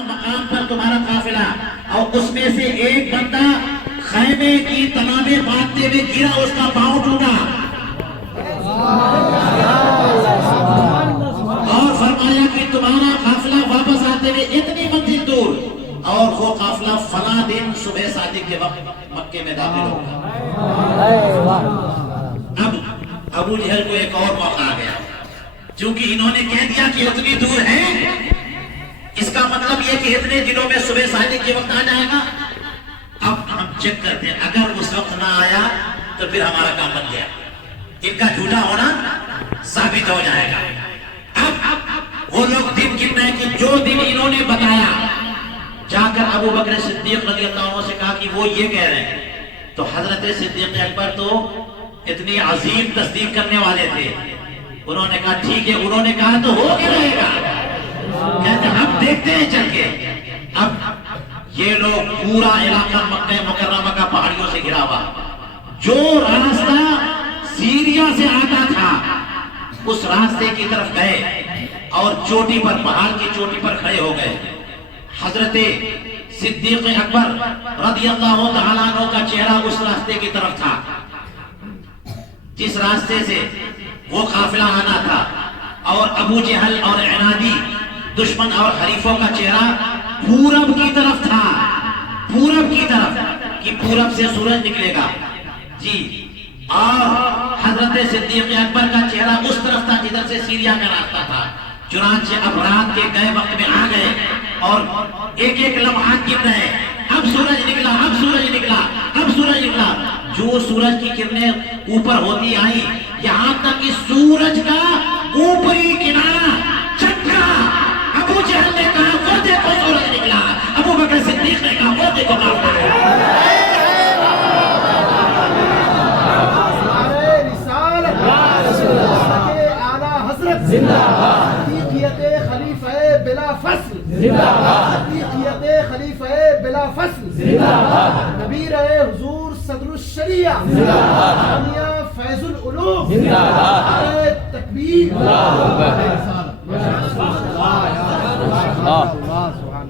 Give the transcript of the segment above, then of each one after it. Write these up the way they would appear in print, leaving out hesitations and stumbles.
مقام پر تمہارا قافلہ اور اس میں سے ایک بندہ خیمے کی تلابیں باندھتے ہوئے گرا، اس کا پاؤں ٹوٹا اور فرمایا کہ تمہارا قافلہ واپس آتے ہوئے اتنی منزل دور اور وہ قافلہ فلاں دن صبح صادق کے وقت مکے میں داخل ہوگا۔ اب ابو جہل کو ایک اور موقع آ گیا، چونکہ انہوں نے کہہ دیا کہ اتنی دور ہے، اس کا مطلب یہ کہ اتنے دنوں میں صبح صادق کے وقت آ جائے گا۔ اب ہم چیک کرتے ہیں، اگر اس وقت نہ آیا تو پھر ہمارا کام بن گیا، ان کا جھوٹا ہونا ثابت ہو جائے گا۔ اب وہ لوگ دن گن رہے کہ جو دن انہوں نے بتایا، جا کر ابو بکر صدیق رضی اللہ عنہ سے کہا کہ وہ یہ کہہ رہے ہیں، تو حضرت صدیق اکبر تو اتنی عظیم تصدیق کرنے والے تھے، انہوں نے کہا ٹھیک ہے، انہوں نے کہا تو ہو کے رہے گا، کہتے ہم دیکھتے ہیں چل کے۔ اب یہ لوگ پورا علاقہ مکہ مکرمہ کا پہاڑیوں سے گھرا ہوا، جو راستہ سیریا سے آتا تھا اس راستے کی طرف گئے اور چوٹی پر، پہاڑ کی چوٹی پر کھڑے ہو گئے۔ حضرت صدیق اکبر رضی اللہ تعالیٰ عنہ کا چہرہ اس راستے کی طرف تھا جس راستے سے وہ قافلہ آنا تھا، اور ابو جہل اور عنادی دشمن اور حریفوں کا چہرہ پورب کی طرف تھا، پورب کی طرف، کہ پورب سے سورج نکلے گا جی، اور حضرت صدیق اکبر کا چہرہ اس طرف تھا جدھر سے سیریا کا راستہ تھا۔ چنانچہ اب رات کے گئے وقت میں آ گئے اور ایک ایک لمحات گر رہے، اب سورج نکلا، اب سورج نکلا، اب سورج نکلا، جو سورج کی کرنیں اوپر ہوتی آئی، یہاں تک کہ سورج کا اوپری کنارہ چکا۔ ابو جہل نے کہا وہ دیکھو سورج نکلا، ابو بکر صدیق نے کہا وہ دیکھو حقیقیت خلیفہ بلا فصل، حقیقیت خلیفہ بلا فصل، نبی رہے حضور صدر الشریعہ، فیض العلوم، تکبیر،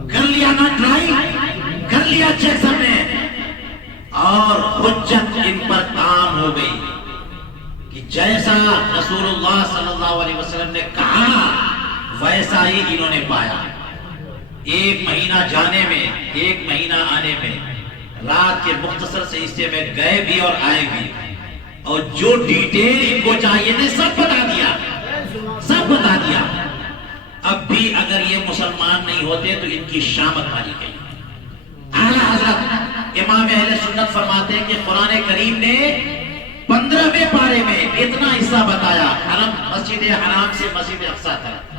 کر لیا نا ٹرائی، کر لیا چیک سب نے، اور حجت ان پر کام ہو گئی کہ جیسا رسول اللہ صلی اللہ علیہ وسلم نے کہا ویسا ہی انہوں نے پایا۔ ایک مہینہ جانے میں، ایک مہینہ آنے میں، رات کے مختصر سے حصے میں گئے بھی اور آئے بھی، اور جو ڈیٹیل ان کو چاہیے تھے سب بتا دیا، سب بتا دیا۔ اب بھی اگر یہ مسلمان نہیں ہوتے تو ان کی شامت ماری گئی۔ اعلیٰ حضرت امام اہل سنت فرماتے ہیں کہ قرآن کریم نے 15ویں پارے میں اتنا حصہ بتایا، حرم، مسجد حرام سے مسجد اقصی تک،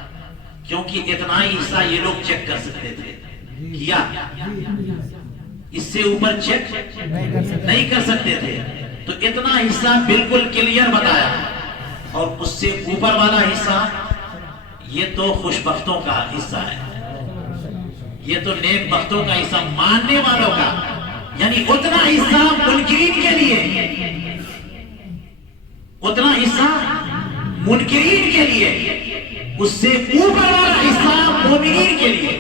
کیونکہ اتنا ہی حصہ یہ لوگ چیک کر سکتے تھے، کیا اس سے اوپر چیک نہیں کر سکتے تھے، تو اتنا حصہ بالکل کلیئر بتایا، اور اس سے اوپر والا حصہ یہ تو خوش بختوں کا حصہ ہے، یہ تو نیک بختوں کا حصہ، ماننے والوں کا، یعنی اتنا حصہ منکرین کے لیے، اتنا حصہ منکرین کے لیے، اس سے اوپر والا حصہ مومنین کے لیے،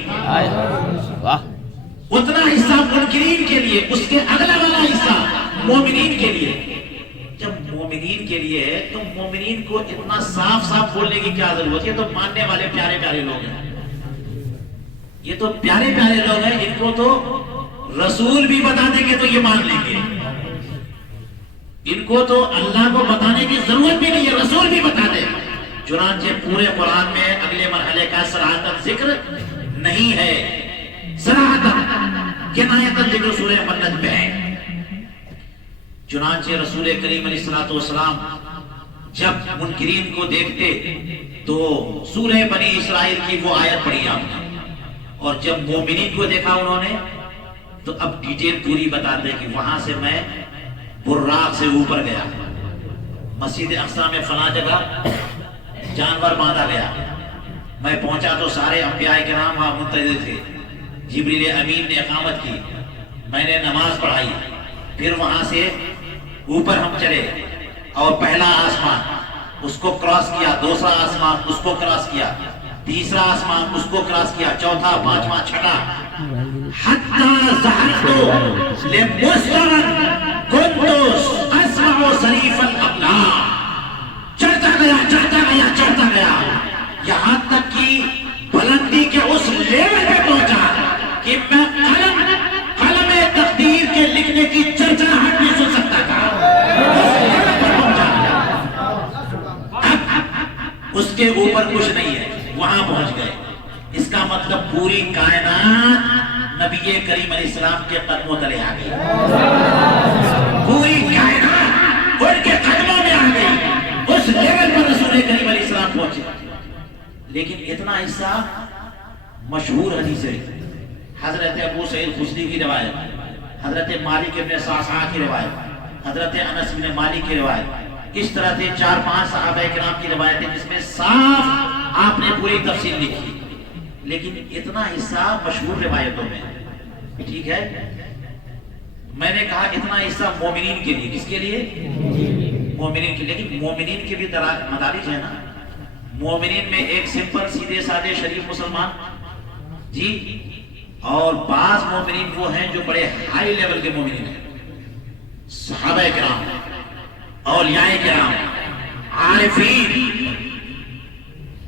اتنا حصہ منکرین کے لیے، اس کے اگلا والا حصہ مومنین کے لیے۔ جب مومنین کے لیے ہے تو مومنین کو اتنا صاف صاف بولنے کی کیا ضرورت ہے؟ تو ماننے والے پیارے پیارے لوگ ہیں، یہ تو پیارے پیارے لوگ ہیں، ان کو تو رسول بھی بتا دیں گے تو یہ مان لیں گے، ان کو تو اللہ کو بتانے کی ضرورت بھی نہیں ہے، رسول بھی بتا دے۔ چنانچہ پورے قرآن میں اگلے مرحلے کا صراحتاً ذکر نہیں ہے، صراحتاً کنایتاً ذکر سورہ النجم میں ہے۔ چنانچہ رسول کریم علیہ السلام جب منکرین کو دیکھتے تو سورہ بنی اسرائیل کی وہ آیت پڑھی آپ نے، اور جب مومنین کو دیکھا انہوں نے تو اب ڈیٹیل پوری بتاتے کہ وہاں سے میں براق سے اوپر گیا، مسجد اقصی میں فلاں جگہ جانور باندھا گیا، میں پہنچا تو سارے انبیاء کرام وہاں منتظر تھے، جبریل امین نے اقامت کی، میں نے نماز پڑھائی، پھر وہاں سے اوپر ہم چلے اور پہلا آسمان اس کو کراس کیا، دوسرا آسمان اس کو کراس کیا، تیسرا آسمان اس کو کراس کیا، چوتھا، پانچواں، چھٹا، حتی ظہرت لمسترن کنت اسمع صریف الاقلام، چڑھتا گیا چڑھتا گیا چڑھتا گیا یہاں تک کہ بلندی کے اس لیول پہ پہنچا کہ میں قلم تقدیر کے لکھنے کی چرچراہٹ نہیں سن سکتا تھا، اس کے اوپر کچھ نہیں ہے، وہاں پہنچ گئے۔ اس کا مطلب پوری کائنات نبی کریم علیہ السلام کے قدموں تلے آ گئی، پوری کائنات ان کے قدموں میں آ گئی، اس لیول پر رسول کریم علیہ السلام پہنچے۔ لیکن اتنا حصہ مشہور حدیث ہے، حضرت ابو سعید خدری کی روایت، حضرت مالک ابن صعصعہ کی روایت، حضرت انس بن مالک کی روایت، اس طرح سے 4-5 صحابہ کرام کی روایتیں جس میں صاف آپ نے پوری تفصیل لکھی، لیکن اتنا حصہ مشہور روایتوں میں، ٹھیک ہے۔ میں نے کہا اتنا حصہ مومنین کے لیے، کس کے لیے؟ مومنین کے لیے، لیکن مومنین کے بھی مدارج ہے نا۔ مومنین میں ایک سمپل سیدھے سادے شریف مسلمان جی، اور بعض مومنین وہ ہیں جو بڑے ہائی لیول کے مومنین ہیں، صحابہ کرام، اولیاء کرام، عارفین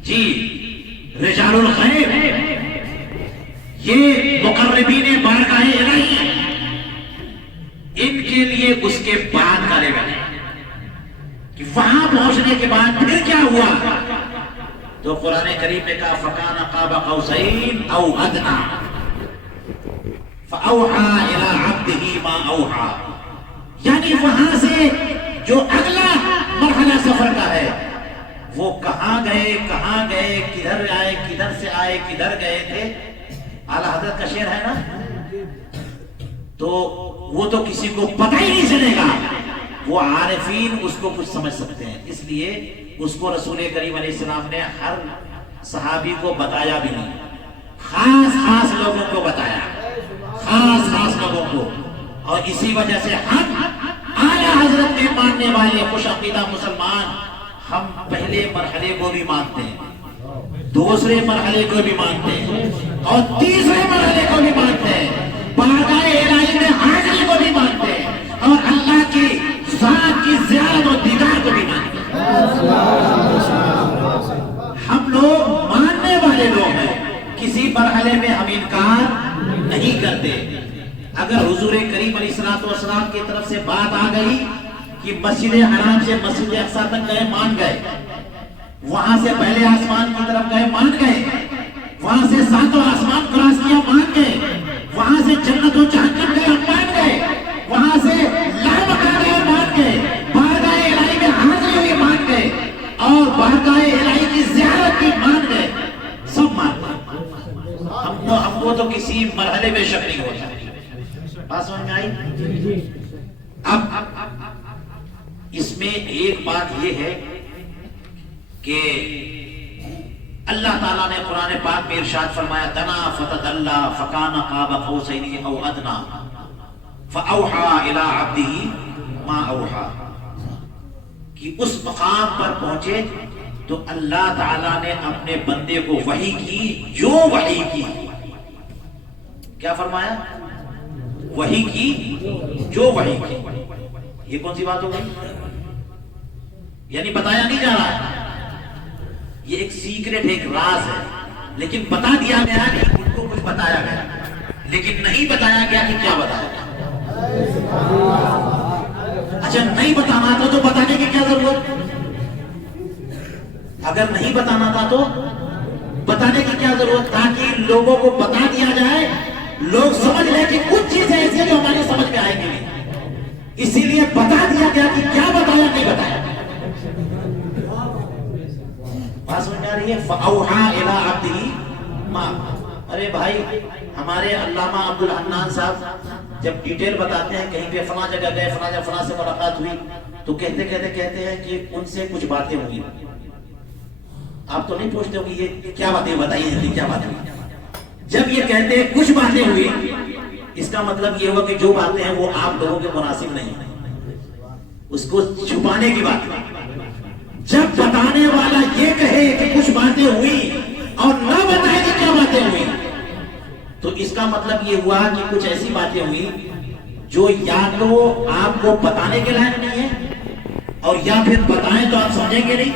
جی، رجال الغیب، یہ مقربین بارگاہ الہی، ان کے لیے اس کے بعد کا لیول ہے کہ وہاں پہنچنے کے بعد پھر کیا ہوا؟ تو قرآن کریم نے کہا فَكَانَ قَابَ قَوْسَيْنِ أَوْ أَدْنَىٰ فَأَوْحَىٰ إِلَىٰ عَبْدِهِ مَا أَوْحَىٰ، یعنی وہاں سے جو اگلا مرحلہ سفر کا ہے، وہ کہاں گئے، کدھر آئے، کدھر سے آئے، کدھر گئے تھے، اعلیٰ حضرت کا شعر ہے نا، تو وہ تو کسی کو پتہ ہی نہیں چلے گا، وہ عارفین اس کو کچھ سمجھ سکتے ہیں، اس لیے اس کو رسول کریم علیہ السلام نے ہر صحابی کو بتایا بھی نہیں، خاص لوگوں کو بتایا، خاص لوگوں کو، اور اسی وجہ سے ہم اعلیٰ حضرت کے ماننے والے خوش عقیدہ مسلمان، ہم پہلے مرحلے کو بھی مانتے ہیں، دوسرے مرحلے کو بھی مانتے ہیں، اور تیسرے مرحلے کو بھی مانتے ہیں، بارگاہ الہی میں حاضری کو بھی مانتے ہیں، اور اللہ کی ذات کی زیارت و دیدار کو بھی مانتے ہیں۔ ہم لوگ ماننے والے لوگ ہیں، کسی مرحلے میں ہم انکار نہیں کرتے۔ اگر حضور کریم علیہ السلام کی طرف سے بات آ گئی کہ مسجد حرام سے مسجد اقصی تک گئے، مان گئے، وہاں سے پہلے آسمان کی طرف گئے، مان گئے، وہاں سے 7واں آسمان کراس کیا، مان گئے، وہاں سے جنت و جہنم گئے، مان گئے، وہاں سے لامکہ گئے، مان گئے، بارگاہ الہی میں حاضری ہوئی، مان گئے، اور بارگاہ الہی کی زیارت بھی مان گئے، سب مان گئے۔ ہم کو تو کسی مرحلے میں شک نہیں ہوتا۔ بات سمجھ میں آئی؟ اب اس میں ایک بات یہ ہے کہ اللہ تعالیٰ نے قرآن پاک میں ارشاد فرمایا دنا فتدلا فکان قاب قوسین او ادنا فاوحى الى عبده ما اوحى، کہ اس مقام پر پہنچے تو اللہ تعالیٰ نے اپنے بندے کو وحی کی جو وحی کی۔ کیا فرمایا؟ وحی کی جو وحی کی۔ یہ کون سی بات ہو گئی؟ یعنی بتایا نہیں جا رہا ہے، یہ ایک سیکرٹ ہے، ایک راز ہے، لیکن بتا دیا گیا کہ ان کو کچھ بتایا گیا، لیکن نہیں بتایا گیا کہ کیا بتایا گیا۔ اچھا نہیں بتانا تھا تو بتانے کی کیا ضرورت؟ اگر نہیں بتانا تھا تو بتانے کی کیا ضرورت؟ تاکہ لوگوں کو بتا دیا جائے، لوگ سمجھ لیں کہ کچھ چیزیں ایسی ہیں جو ہماری سمجھ میں آئیں گی، اسی لیے بتا دیا گیا کہ کیا بتایا نہیں بتایا۔ بات سمجھ آ رہی ہے؟ فَأَوْحَىٰ إِلَىٰ عَبْدِهِ مَا، ارے بھائی ہمارے علامہ عبدالحنان صاحب جب ڈیٹیل بتاتے ہیں کہیں پہ فلاں جگہ گئے، فلاں جگہ فلاں سے ملاقات ہوئی، تو کہتے ہیں کہ ان سے کچھ باتیں ہوئی۔ آپ تو نہیں پوچھتے ہو کہ یہ کیا باتیں بتائیے، کیا باتیں؟ جب یہ کہتے ہیں کچھ باتیں ہوئی، اس کا مطلب یہ ہوا کہ جو باتیں ہیں وہ آپ لوگوں کے مناسب نہیں ہیں، اس کو چھپانے کی بات۔ جب بتانے والا یہ کہے کہ کچھ باتیں ہوئی اور نہ بتائے کہ کیا باتیں ہوئی، تو اس کا مطلب یہ ہوا کہ کچھ ایسی باتیں ہوئی جو یا تو آپ کو بتانے کے لائق نہیں ہے، اور یا پھر بتائیں تو آپ سمجھیں گے نہیں،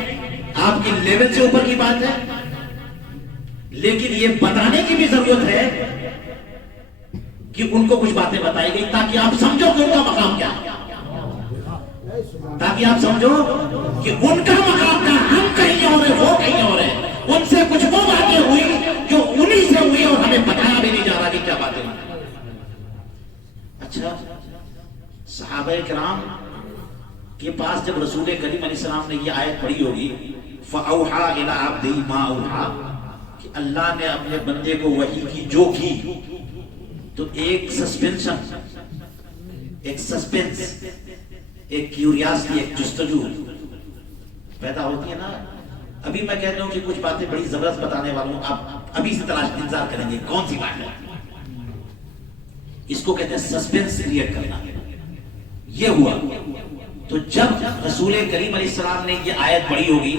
آپ کی لیول سے اوپر کی بات ہے، لیکن یہ بتانے کی بھی ضرورت ہے کہ ان کو کچھ باتیں بتائی گئی تاکہ آپ سمجھو کہ ان کا مقام کیا ہے، تاکہ آپ سمجھو کہ ان کا مقام کیا، ہم کہیں اور ہیں، وہ کہیں اور ہیں، ان سے کچھ وہ باتیں ہوئی جو انہی سے ہوئی اور ہمیں بتایا بھی نہیں جا رہا کہ کیا باتیں ہوئی۔ اچھا، صحابہ کرام کے پاس جب رسول کریم علیہ السلام نے یہ آیت پڑھی ہوگی فَأَوْحَا إِلَىٰ عَبْدِهِ مَا أَوْحَا، کہ اللہ نے اپنے بندے کو وحی کی جو کی، تو ایک سسپینس، ایک کیوریاسٹی، ایک جستجو پیدا ہوتی ہے نا۔ ابھی میں کہتا ہوں کہ کچھ باتیں بڑی زبردست بتانے والوں، آپ ابھی سے تلاش انتظار کریں گے کون سی بات ہے، اس کو کہتے ہیں سسپینس کریٹ کرنا۔ یہ ہوا تو جب رسول کریم علیہ السلام نے یہ آیت پڑھی ہوگی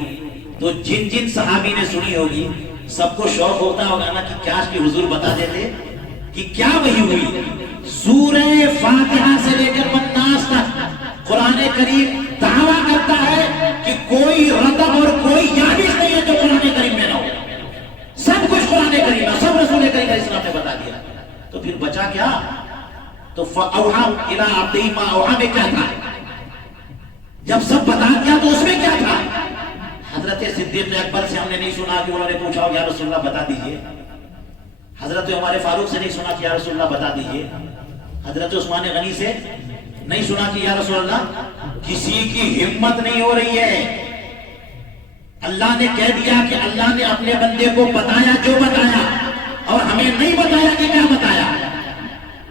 تو جن جن صحابی نے سنی ہوگی سب کو شوق ہوتا ہوگا نا کہ کاش کہ حضور بتا دیتے کہ کیا وحی ہوئی۔ سورہ فاتحہ سے لے کر الناس تک قرآن کریم دعویٰ کرتا ہے کہ کوئی رتب اور کوئی یابش نہیں ہے جو قرآن کریم میں نہ ہو، سب کچھ قرآن کریم ہے، سب رسول کریم علیہ السلام نے بتا دیا۔ تو پھر بچا کیا؟ تو فَأَوْحَا إِلَىٰ عَبْدِهِ مَا أَوْحَا میں کیا تھا؟ جب سب بتا دیا تو اس میں کیا تھا؟ حضرت صدیق اکبر سے ہم نے نہیں سنا کہ انہوں نے پوچھا یا رسول اللہ بتا دیجئے، حضرت عمر فاروق سے نہیں سنا کہ یا رسول اللہ بتا دیجئے، حضرت عثمان غنی سے نہیں سنا کہ یا رسول اللہ، کسی کی ہمت نہیں ہو رہی ہے۔ اللہ نے کہہ دیا کہ اللہ نے اپنے بندے کو بتایا جو بتایا، اور ہمیں نہیں بتایا کہ کیا بتایا،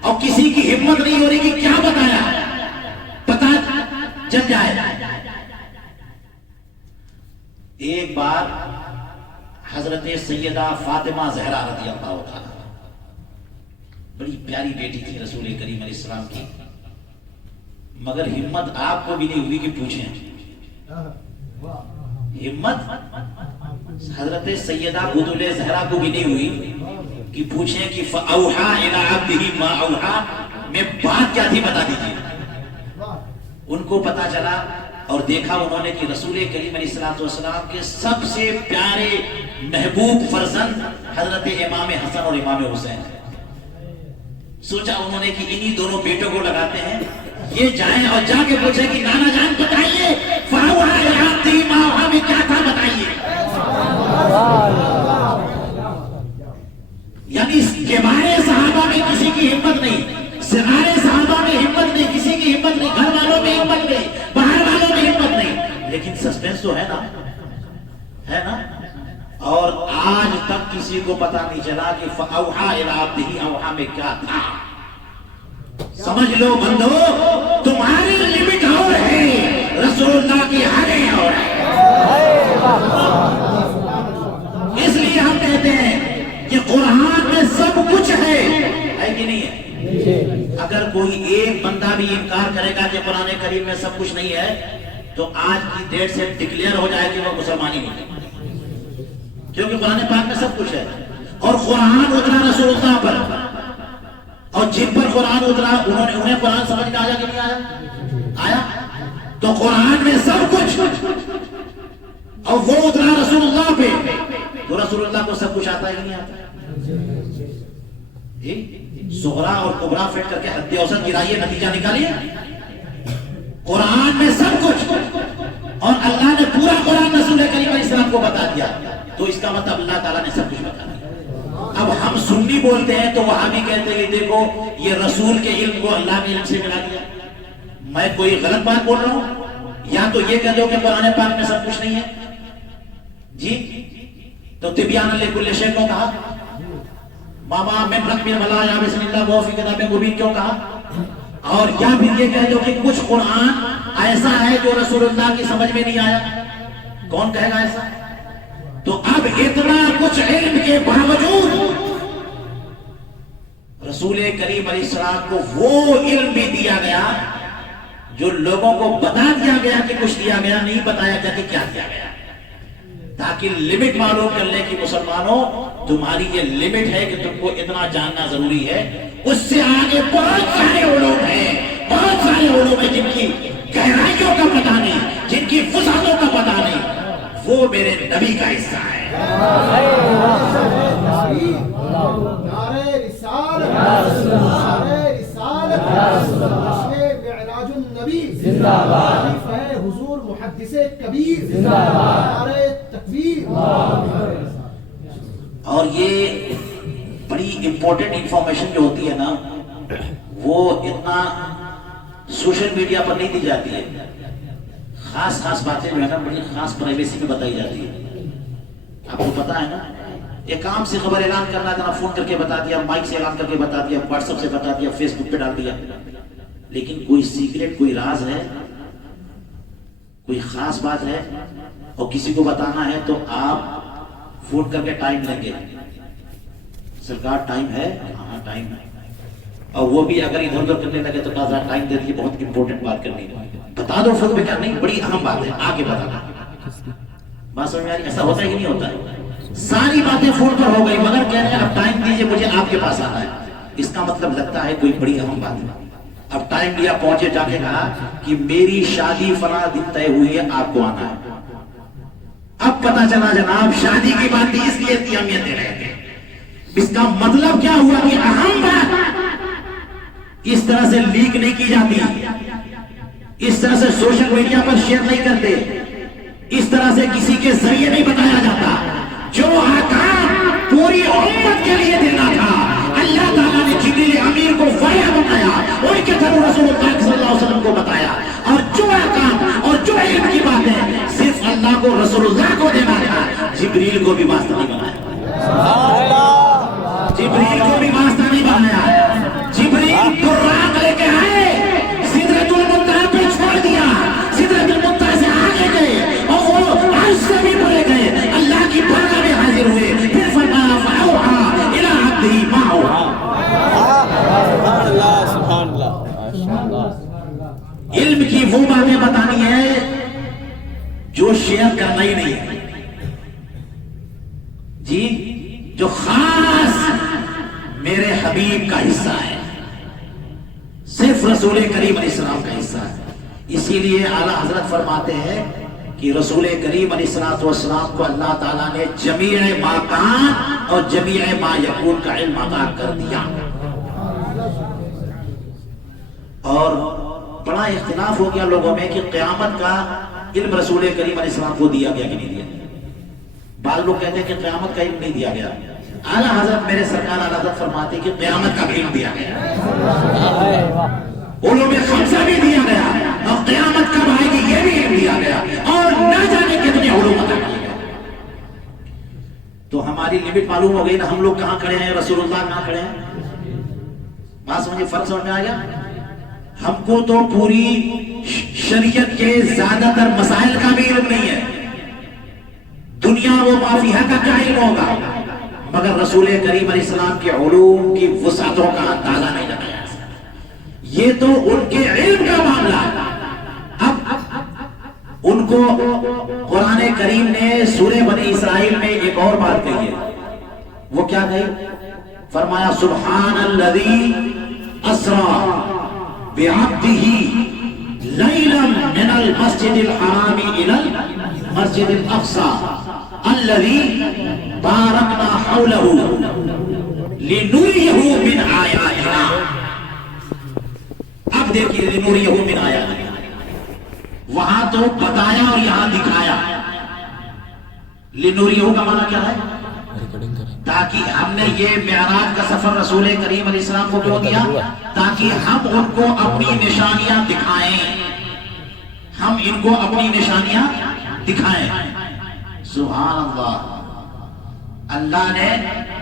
اور کسی کی ہمت نہیں ہو رہی کہ کیا بتایا، پتا چل جائے۔ ایک بار حضرت سیدہ فاطمہ زہرا رضی اللہ تعالیٰ، بڑی پیاری بیٹی تھی رسول کریم علیہ السلام کی، مگر ہمت آپ کو بھی نہیں ہوئی کہ پوچھیں، ہمت حضرت سیدہ بطول زہرا کو بھی نہیں ہوئی کہ پوچھیں کہ فَأَوْحَا إِلَىٰ عَبْدِهِ مَا أَوْحَا میں بات کیا تھی بتا دیجیے۔ ان کو پتا چلا اور دیکھا انہوں نے کہ رسول کریم علیہ السلام کے سب سے پیارے محبوب فرزند حضرت امام حسن اور امام حسین، سوچا انہوں نے کہ انہی دونوں بیٹوں کو لگاتے ہیں، یہ جائیں اور جا کے پوچھیں کہ نانا جان بتائیے فَأَوْحَا إِلَىٰ عَبْدِهِ مَا أَوْحَا میں کیا تھا بتائیے۔ یعنی کبار صحابہ میں کسی کی ہمت نہیں، صغار صحابہ میں ہمت نہیں، کسی کی ہمت نہیں، گھر والوں میں ہمت نہیں، باہر والوں میں ہمت نہیں، لیکن سسپینس تو ہے نا، ہے نا۔ اور آج تک کسی کو پتا نہیں چلا کہ فَأَوْحَا إِلَىٰ عَبْدِهِ أَوْحَا میں کیا تھا۔ سمجھ لو بندو، تمہاری لمٹ اور ہے، رسول اللہ کی حدیں اور ہے۔ اس لیے ہم کہتے ہیں کہ قرآن میں سب کچھ ہے کہ نہیں ہے؟ اگر کوئی ایک بندہ بھی انکار کرے گا کہ قرآن کریم میں سب کچھ نہیں ہے تو آج کی ڈیٹ سے ڈکلیئر ہو جائے کہ وہ مسلمان ہی نہیں ہے، کیونکہ قرآن پاک میں سب کچھ ہے، اور قرآن اترا رسول اللہ پر، اور جن پر قرآن اترا انہیں قرآن سمجھ میں آیا کہ نہیں آیا؟ آیا۔ تو قرآن میں سب کچھ، اور وہ اترا رسول اللہ پہ، تو رسول اللہ کو سب کچھ آتا ہی نہیں آتا جی۔ صغرا اور کبرا فٹ کر کے حد اوسط گرائیے، نتیجہ نکالیے۔ قرآن میں سب کچھ، اور اللہ نے پورا قرآن رسول کریم علیہ السلام کو بتا دیا، تو اس کا مطلب اللہ تعالیٰ نے سب کچھ بتا دیا۔ اب ہم سنی بولتے ہیں تو وہاں بھی کہتے ہیں کہ دیکھو یہ رسول کے علم کو اللہ کے علم سے ملا دیا۔ میں کوئی غلط بات بول رہا ہوں؟ یا تو یہ کہہ دو کہ قرآن پاک میں سب کچھ نہیں ہے جی، تو تبیان لکل شیء کیوں کہا؟ ماما من رقم الملا یا بسم اللہ وہ فی کتاب مبین کیوں کہا؟ اور یا پھر یہ کہہ دو کہ کچھ قرآن ایسا ہے جو رسول اللہ کی سمجھ میں نہیں آیا، کون کہے گا ایسا؟ تو اب اتنا کچھ علم کے باوجود رسول کریم علیہ السلام کو وہ علم بھی دیا گیا جو لوگوں کو بتا دیا گیا کہ کچھ دیا گیا، نہیں بتایا گیا کہ کیا دیا گیا۔ تاکہ لمٹ معلوم کر لیں کہ مسلمانوں تمہاری یہ لمٹ ہے کہ تم کو اتنا جاننا ضروری ہے. اس سے آگے بہت سارے علوم ہیں، بہت سارے علوم ہیں جن کی گہرائیوں کا پتہ نہیں، جن کی وسعتوں کا پتہ نہیں، وہ میرے نبی کا حصہ ہے. نعرہ رسالت، نعرہ رسالت، معراج النبی زندہ باد، خلیفہ حضور محدث کبیر زندہ باد، نعرہ تکبیر. اور یہ بڑی امپورٹنٹ انفارمیشن جو ہوتی ہے نا، وہ اتنا سوشل میڈیا پر نہیں دی جاتی ہے. خاص خاص باتیں جو ہے نا بڑی خاص پرائیویسی میں بتائی جاتی ہے. آپ کو پتا ہے نا، ایک عام سی خبر اعلان کرنا تھا، فون کر کے بتا دیا، مائک سے اعلان کر کے بتا دیا، واٹس ایپ سے بتا دیا، فیس بک پہ ڈال دیا. لیکن کوئی سیکریٹ، کوئی راز ہے، کوئی خاص بات ہے اور کسی کو بتانا ہے تو آپ فون کر کے ٹائم لیں گے. سرکار ٹائم ہے؟ ہاں ٹائم ہے. اور وہ بھی اگر ادھر ادھر کرنے لگے تو تازہ ٹائم دے دیے، بہت امپورٹنٹ بات کرنی ہے، بتا دو فون پہ. کیا نہیں، بڑی اہم بات ہے، آگے بتانا. بات سمجھ میں آ رہی؟ ایسا ہوتا ہی نہیں ہوتا ہے. ساری باتیں فون پر ہو گئی مگر کہہ رہے ہیں اب ٹائم دیجیے مجھے آپ کے پاس آنا ہے. اس کا مطلب لگتا ہے کوئی بڑی اہم بات ہے. اب ٹائم دیا، پہنچے، جا کے کہا کہ میری شادی فلاں دن طے ہوئی ہے، آپ کو آنا ہے. اب پتا چلا جناب شادی کی بات تھی، اس لیے اہمیت دے رہے تھے. اس کا مطلب کیا ہوا کہ اہم بات اس طرح سے لیک نہیں کی جاتی، اس طرح سے سوشل میڈیا پر شیئر نہیں کرتے، اس طرح سے کسی کے ذریعے نہیں بتایا جاتا. جو احکام پوری امت کے لیے دینا تھا، اللہ تعالیٰ نے جبریل امیر کو وحی بنایا، ان کے تھرو رسول اللہ صلی اللہ علیہ وسلم کو بتایا. اور جو احکام اور جو علم کی باتیں صرف اللہ کو، رسول اللہ کو دینا تھا، جبریل کو بھی واسطہ نہیں بنایا. جبریل کو بھی واسطہ نہیں بنایا. جبریل براق لے کے آئے، سدرۃ المنتہا پہ چھوڑ دیا، سدرۃ المنتہا سے آگے گئے اور وہ عرش سے بھی بڑھے گئے، اللہ کی بارگاہ میں حاضر ہوئے. پھر فرمایا فأوحى إلى عبده ما أوحى. سبحان اللہ. علم کی وہ باتیں بتانی ہے جو شیئر کرنا ہی نہیں ہے جی، جو خاص میرے حبیب کا حصہ ہے، صرف رسول کریم علیہ السلام کا حصہ ہے. اسی لیے اعلیٰ حضرت فرماتے ہیں کہ رسول کریم علیہ السلام کو اللہ تعالیٰ نے جمیع ما کان اور جمیع ما یکون کا علم عطا کر دیا. اور بڑا اختلاف ہو گیا لوگوں میں کہ قیامت کا علم رسول کریم علیہ السلام کو دیا گیا کہ نہیں دیا. بعض لوگ کہتے ہیں کہ قیامت کا علم نہیں دیا گیا. اعلیٰ حضرت میرے سرکار اعلیٰ حضرت فرماتے ہیں کہ قیامت کا علم دیا گیا، علوم خمسہ بھی دیا گیا، اور قیامت کب آئے گی یہ بھی علم دیا گیا، اور نہ جانے کتنے علوم عطا کیے گئے. تو ہماری لمٹ معلوم ہو گئی نا، ہم لوگ کہاں کھڑے ہیں، رسول اللہ کہاں کھڑے ہیں. بات سمجھے، فرق سمجھ میں آ گیا. ہم کو تو پوری شریعت کے زیادہ تر مسائل کا بھی علم نہیں ہے. دنیا وہ مافیہ کا کیا علم ہوگا، مگر رسول کریم علیہ السلام کے علوم کی وسعتوں کا اندازہ نہیں لگایا. یہ تو ان کے علم کا معاملہ. اب ان کو قرآن کریم نے سورہ بنی اسرائیل میں ایک اور بات کہی ہے. وہ کیا کہی؟ فرمایا سبحان الذی اسری بعبدہ لیلا من المسجد الحرام الی المسجد الاقصی الذی بارکنا حولہ لنریہ من آیاتنا. اب دیکھیے لنریہ من آیاتنا، وہاں تو بتایا اور یہاں دکھایا. لنریہ کا معنی کیا ہے؟ تاکہ ہم نے یہ معراج کا سفر رسول کریم علیہ السلام کو کیوں دیا؟ تاکہ ہم ان کو اپنی نشانیاں دکھائیں، ہم ان کو اپنی نشانیاں دکھائیں. سبحان اللہ. اللہ نے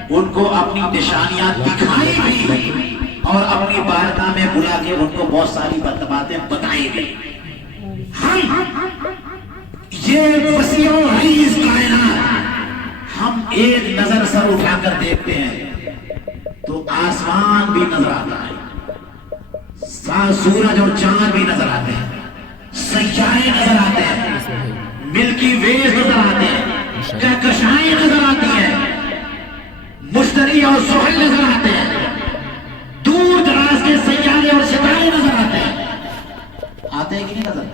ان کو اپنی نشانیاں دکھائی بھی اور اپنی بارگاہ میں بلا کے ان کو بہت ساری باتیں بتائی بھی. ہم یہ وسیع و عریض کائنات ہم ایک نظر سر اٹھا کر دیکھتے ہیں تو آسمان بھی نظر آتا ہے، سورج اور چاند بھی نظر آتے ہیں، سیارے نظر آتے ہیں، ملکی ویز نظر آتے ہیں، کہکشائیں نظر آتی ہیں، مشتری اور زحل نظر آتے ہیں، دور دراز کے سیارے اور ستارے نظر آتے ہیں کہ نہیں نظر؟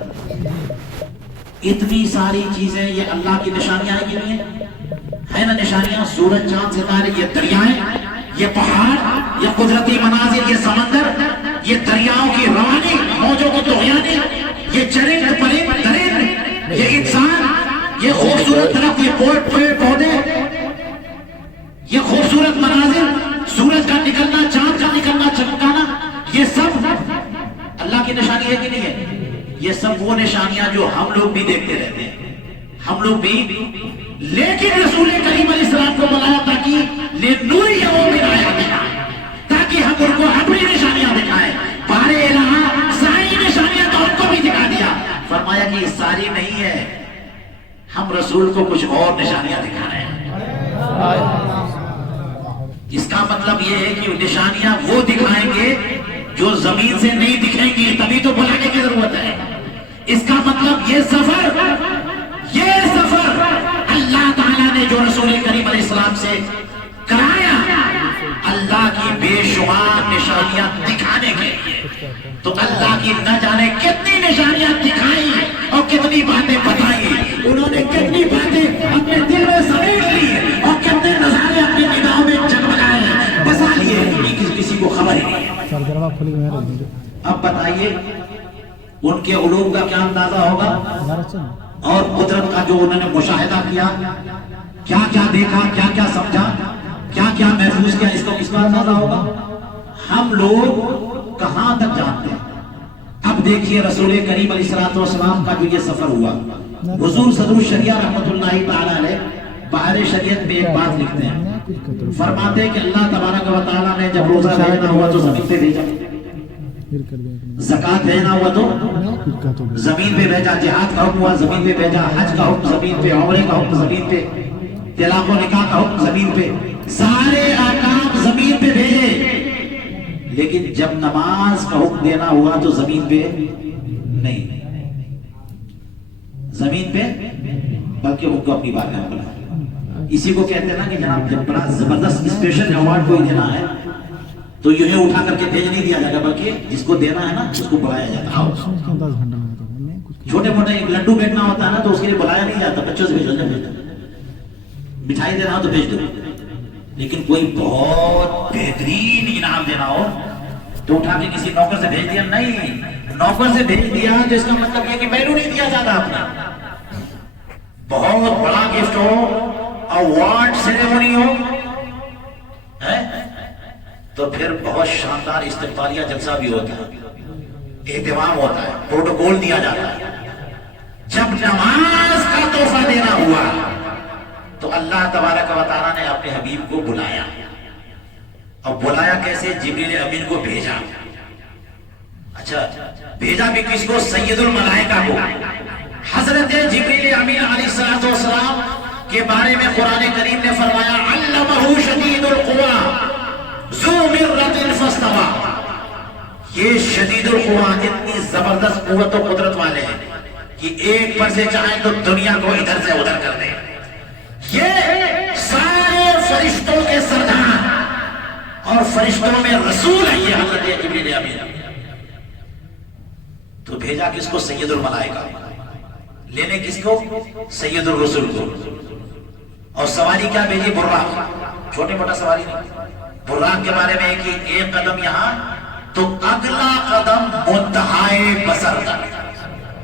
اتنی ساری چیزیں یہ اللہ کی نشانیاں ہیں کہ نہیں ہے نا؟ نشانیاں، سورج، چاند، ستارے، یہ دریائیں، یہ پہاڑ، یہ قدرتی مناظر، یہ سمندر، یہ دریاؤں کی روانی، موجوں کو طغیانی، یہ چرند پرند درند، یہ انسان، یہ خوبصورت درخت، یہ پیڑ پودے، یہ خوبصورت مناظر، سورج کا نکلنا، چاند کا نکلنا، چمکانا، یہ سب اللہ کی نشانی ہے کہ نہیں ہے؟ یہ سب وہ نشانیاں جو ہم لوگ بھی دیکھتے رہتے ہیں، ہم لوگ بھی، لیکن رسول کریم علیہ السلام کو بلایا تاکہ لِنُرِيَهُ مِنْ آیَاتِنَا، تاکہ ہم ان کو اپنی نشانیاں دکھائیں۔ بارے الہ ساری نشانیاں تو ان کو بھی دکھا دیا، فرمایا کہ یہ ساری نہیں ہے، ہم رسول کو کچھ اور نشانیاں دکھا رہے ہیں۔ اس کا مطلب یہ ہے کہ نشانیاں وہ دکھائیں گے جو زمین سے نہیں دکھیں گی، تبھی تو بلانے کی ضرورت ہے۔ اس کا مطلب یہ سفر اللہ تعالیٰ نے جو رسول کریم علیہ السلام سے کرایا، اللہ کی بے شمار نشانیاں دکھانے کے لیے، تو اللہ کی نہ جانے کتنی نشانیاں دکھائی اور کتنی باتیں بتائی، انہوں نے کتنی باتیں اپنے دل میں سمیٹ لی اور کتنے نظارے اپنی نگاہوں میں جگمگائے بسا لیے، کسی کو خبر ہی نہیں ہے۔ اب بتائیے ان کے علوم کا کیا اندازہ ہوگا اور قدرت کا جو انہوں نے مشاہدہ کیا، کیا کیا دیکھا، کیا کیا سمجھا، کیا کیا محفوظ کیا، اس کا اندازہ ہوگا۔ ہم لوگ کہاں تک جانتے ہیں؟ اب دیکھیے رسول کریم علیہ السلام کا جو یہ سفر ہوا، حضور صدر الشریعہ رحمۃ اللہ تعالی علیہ بحر شریعت میں ایک بات لکھتے ہیں، فرماتے ہیں کہ اللہ تبارک و تعالیٰ نے جب روزہ بھیجنا ہوا تو زمین پہ بھیجا، زکات بھیجنا ہوا تو زمین پہ بھیجا، جہاد کا حکم ہوا زمین پہ بھیجا، حج کا حکم زمین پہ، عمرے کا حکم زمین پہ، طلاق و نکاح کا حکم زمین پہ، سارے احکام زمین پہ بھیجے، لیکن جب نماز کا حکم دینا ہوا تو زمین پہ نہیں، زمین پہ بلکہ ان کو اپنی بات میں بنا۔ اسی کو کہتے ہیں نا کہ جناب جب بڑا زبردست اسپیشل ایوارڈ کوئی دینا ہے تو یوں ہی اٹھا کر کے بھیج نہیں دیا جائے گا، بلکہ جس کو دینا ہے نا اس کو بلایا جاتا ہے۔ چھوٹے موٹے لڈو بیٹنا ہوتا ہے نا تو اس کے لیے بلایا نہیں جاتا، بچوں سے بھیجو، مٹھائی دینا ہو تو بھیج دو، لیکن کوئی بہت بہترین انعام دینا ہو تو اٹھا کے کسی نوکر سے بھیج دیا نہیں، نوکر سے بھیج دیا تو اس کا مطلب یہ کہ ویلیو نہیں دیا جاتا اپنا۔ بہت بڑا گفٹ ہو، ایوارڈ سیریمونی ہو تو پھر بہت شاندار استقبالیہ جلسہ بھی ہوتا ہے، اہتمام ہوتا ہے، پروٹوکول دیا جاتا ہے۔ جب نماز کا تحفہ دینا ہوا تو اللہ تبارک و تعالیٰ نے اپنے حبیب کو بلایا، اور بلایا کیسے؟ جبریل امین کو بھیجا۔ اچھا بھیجا بھی کس کو؟ سید الملائکہ کو۔ حضرت جبریل امین علیہ السلام کے بارے میں قرآن کریم نے فرمایا علمہ شدید القویٰ ذو مرۃ فاستویٰ، یہ شدید القویٰ اتنی زبردست قوت و قدرت والے ہیں کہ ایک پر سے چاہیں تو دنیا کو ادھر سے ادھر کر دیں۔ یہ سارے فرشتوں کے سردار اور فرشتوں میں رسول ہے یہ حضرت جبریل امین۔ تو بھیجا کس کو؟ سید الملائکہ، لینے کس کو؟ سید الرسول کو۔ اور سواری کیا بھیجی؟ براق، چھوٹے موٹا سواری نہیں، براق کے بارے میں کہ ایک قدم یہاں تو اگلا قدم منتہائے بصر تک،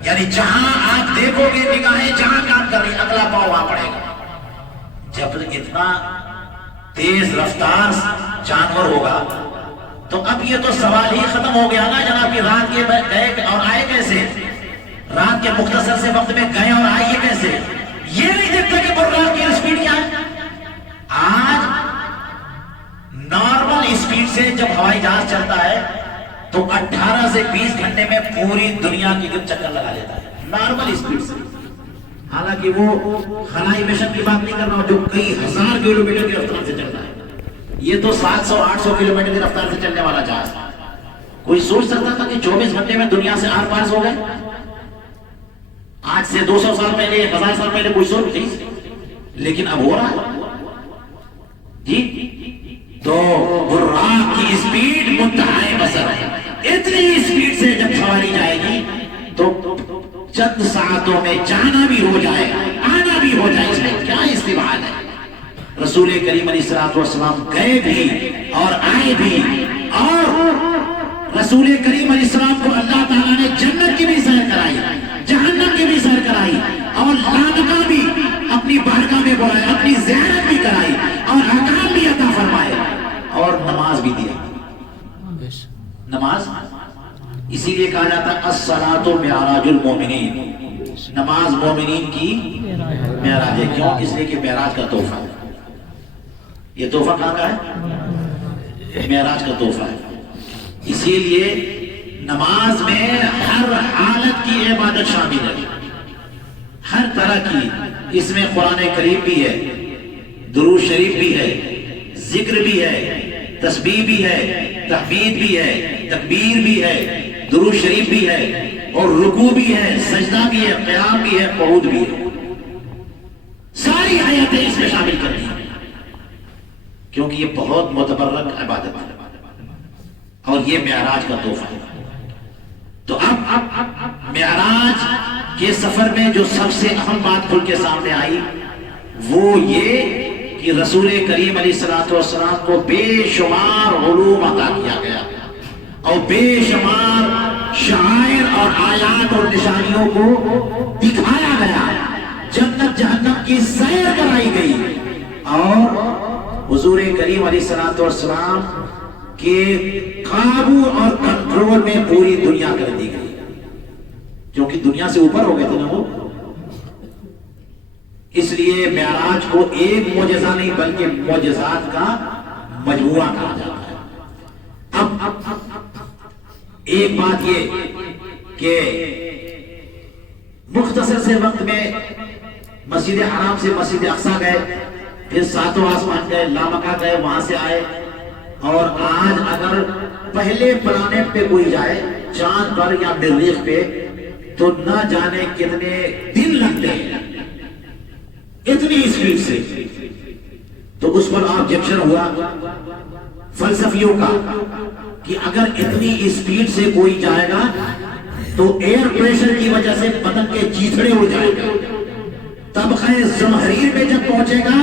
یعنی جہاں آپ دیکھو گے نگاہیں جہاں کام کر رہی اگلا پاؤں وہاں پڑے گا۔ جب اتنا تیز رفتار جانور ہوگا تو اب یہ تو سوال ہی ختم ہو گیا نا جناب کہ رات کے گئے اور آئے کیسے، رات کے مختصر سے وقت میں گئے اور آئیے کیسے، یہ نہیں دیکھتا کہ براق کی اسپیڈ کیا ہے۔ آج نارمل اسپیڈ سے جب ہوائی جہاز چلتا ہے تو 18 سے 20 گھنٹے میں پوری دنیا کی گرد چکر لگا لیتا ہے نارمل اسپیڈ سے۔ حالانکہ وہ خلائی مشن کی بات نہیں کر رہا ہوں جو کئی ہزار کلومیٹر کی رفتار سے چل رہا ہے، یہ تو 700-800 کلومیٹر کی رفتار سے چلنے والا جہاز۔ کوئی سوچ سکتا تھا کہ 24 گھنٹے میں دنیا سے آر پار ہو گئے؟ آج سے 200 سال پہلے، 1000 سال پہلے کوئی سوچ نہیں، لیکن اب ہو رہا ہے جی. تو براق کی اسپیڈ منتہائے بصر ہے. اتنی اسپیڈ سے جب سواری جائے گی تو چند ساعتوں میں جانا بھی ہو جائے آنا بھی ہو جائے. اس میں کیا استعمال ہے؟ رسول کریم علیہ الصلوۃ والسلام گئے بھی اور آئے بھی، اور رسول کریم علیہ السلام کو اللہ تعالیٰ نے جنت کی بھی سیر کرائی، جہنم کی بھی سیر کرائی، اور لانکا بھی اپنی بارگاہ میں بلایا، اپنی زیارت بھی کرائی، اور احکام بھی عطا فرمائے، اور نماز بھی دیا. نماز اسی لیے کہا جاتا ہے الصلاۃ معراج المومنین، نماز مومنین کی معراج ہے. کیوں؟ اس لیے کہ معراج کا تحفہ ہے. یہ تحفہ کہاں کا ہے؟ معراج کا تحفہ ہے. اسی لیے نماز میں ہر حالت کی عبادت شامل ہے، ہر طرح کی. اس میں قرآن کریم بھی ہے، درود شریف بھی ہے، ذکر بھی ہے، تسبیح بھی ہے، تحمید بھی ہے، تکبیر بھی ہے، درود شریف بھی ہے، اور رکوع بھی ہے، سجدہ بھی ہے، قیام بھی ہے، قعود بھی ہے. ساری آیتیں اس میں شامل کر دی، کیونکہ یہ بہت متبرک عبادت ہے اور یہ معراج کا تحفہ ہے. تو اب معراج کے سفر میں جو سب سے اہم بات کھل کے سامنے آئی وہ یہ کہ رسول کریم علیہ الصلوۃ والسلام کو بے شمار علوم عطا کیا گیا اور بے شمار شعائر اور آیات اور نشانیوں کو دکھایا گیا، جنت جہنم کی سیر کرائی گئی، اور حضور کریم علیہ الصلوۃ والسلام کے قابو اور کنٹرول میں پوری دنیا کر دی گئی، کیونکہ دنیا سے اوپر ہو گئے تھے نا وہ. اس لیے معراج کو ایک معجزہ نہیں بلکہ معجزات کا مجموعہ کہا جاتا ہے. اب ایک بات یہ کہ مختصر سے وقت میں مسجد حرام سے مسجد اقصیٰ گئے، پھر ساتوں آسمان گئے، لامکہ گئے، وہاں سے آئے، اور آج اگر پہلے پلانٹ پہ کوئی جائے، چاند پر یا مریخ پہ، تو نہ جانے کتنے دن لگتے ہیں اتنی اسپیڈ سے. تو اس پر آبجیکشن ہوا فلسفیوں کا کہ اگر اتنی اسپیڈ سے کوئی جائے گا تو ایئر پریشر کی وجہ سے بدن کے چیتھڑے اڑ جائیں گے. طبقہ زمہریر میں جب پہنچے گا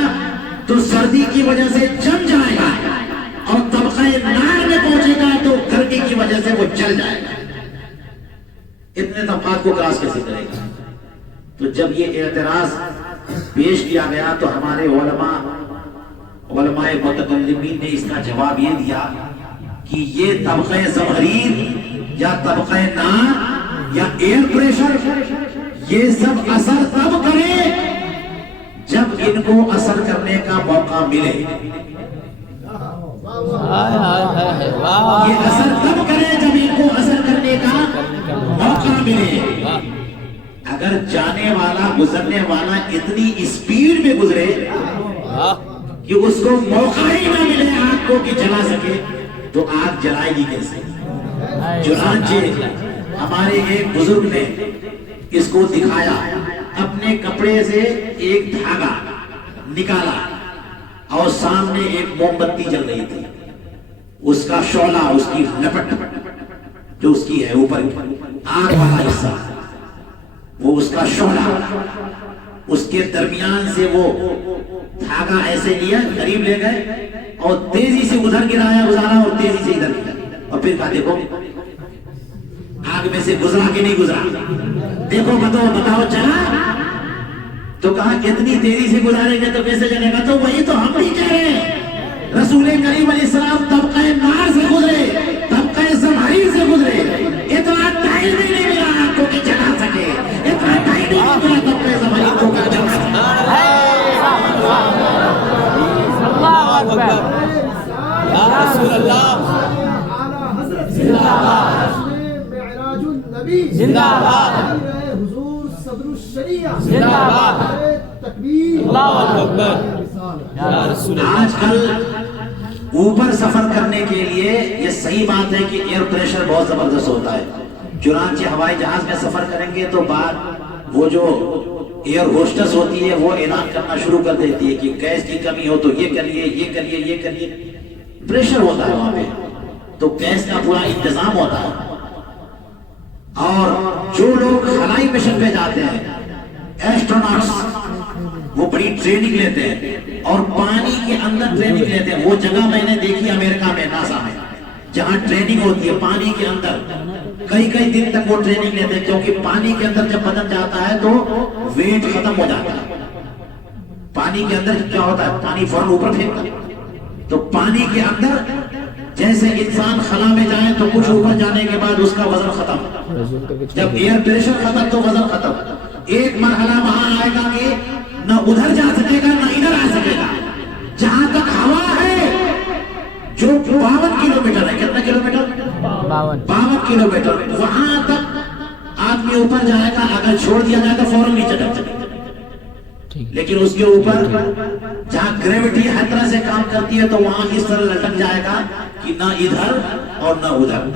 تو سردی کی وجہ سے جم جائے گا، اور طبقہ نار میں پہنچے گا تو گرمی کی وجہ سے وہ جل جائے گا. اتنے طبقات کو کراس کیسے کرے گا؟ تو جب یہ اعتراض پیش کیا گیا تو ہمارے علماء متکلمین نے اس کا جواب یہ دیا کہ یہ طبقہ زمہریر یا طبقہ نار یا ایئر پریشر یہ سب اثر تب کرے جب ان کو اثر کرنے کا موقع ملے. یہ اثر تب کرے جب ان کو اثر کرنے کا موقع ملے. اگر جانے والا گزرنے والا اتنی اسپیڈ میں گزرے کہ اس کو موقع ہی نہ ملے آگ کو کہ جلا سکے تو آگ جلائے گی کیسے؟ چنانچہ ہمارے ایک بزرگ نے اس کو دکھایا، اپنے کپڑے سے ایک دھاگا نکالا اور سامنے ایک موم بتی جل رہی تھی، اس کا شعلہ، اس کی لپٹ جو اس کی ہے اوپر آگ والا حصہ، وہ اس کا شعلہ، اس کے درمیان سے وہ دھاگا ایسے لیا، قریب لے گئے اور تیزی سے ادھر گزارا اور تیزی سے ادھر گیا، اور پھر کہا دیکھو آگ میں سے گزرا کہ نہیں گزرا، دیکھو بتاؤ چلا؟ تو کہا اتنی تیزی سے گزارے گا تو کیسے جلے گا؟ تو وہی تو ہم بھی کہہ رہے ہیں، رسول کریم علیہ السلام طبقہ نار سے گزرے، طبقہ زمہریر سے گزرے، اتنا ٹائم بھی نہیں ملا آپ کو کہ جلا سکے، اتنا ٹائم بھی نہیں ملا طبقہ زمہریر کو کہ جلا سکے. اللہ اکبر یا رسول اللہ، معراج النبی زندہ باد، حضور صدر الشریعہ زندہ باد، تکبیر، اللہ اکبر یا رسول اللہ. آج کل اوپر سفر کرنے کے لیے یہ صحیح بات ہے کہ ایئر پریشر بہت زبردست ہوتا ہے، چنانچہ ہوائی جہاز میں سفر کریں گے تو بعد وہ جو ایئر ہوسٹس ہوتی ہے، وہ اعلان کرنا شروع کر دیتی ہے کہ گیس کی کمی ہو تو یہ کریے، یہ کریے، یہ کریے. پریشر ہوتا ہے وہاں پہ، تو گیس کا پورا انتظام ہوتا ہے. اور جو لوگ خلائی مشن پہ جاتے ہیں، ایسٹروناٹس، وہ بڑی ٹریننگ لیتے ہیں اور پانی کے اندر ٹریننگ لیتے ہیں. وہ جگہ میں نے دیکھی امریکہ میں، ناسا میں، جہاں ٹریننگ ہوتی ہے پانی کے اندر. کئی دن تک وہ ٹریننگ لیتے ہیں، کیونکہ پانی کے اندر جب بدن جاتا ہے تو ویٹ ختم ہو جاتا ہے. پانی کے اندر کیا ہوتا ہے، پانی فوراً اوپر پھینکتا ہے. تو پانی کے اندر جیسے انسان خلا میں جائے تو کچھ اوپر جانے کے بعد اس کا وزن ختم. جب ایئر پریشر ختم تو وزن ختم. ایک مرحلہ وہاں آئے گا کہ نہ ادھر جا سکے گا نہ ادھر آ سکے گا. جہاں تک ہوا ہے جو 52 کلومیٹر ہے، کتنا کلومیٹر؟ 52 کلومیٹر. وہاں تک آدمی اوپر جائے گا، اگر چھوڑ دیا جائے تو فوراً نیچے ڈر جائے گا. لیکن اس کے اوپر جہاں گریوٹی ہر طرح سے کام کرتی ہے تو وہاں اس طرح لٹک جائے گا کہ نہ ادھر اور نہ ادھر.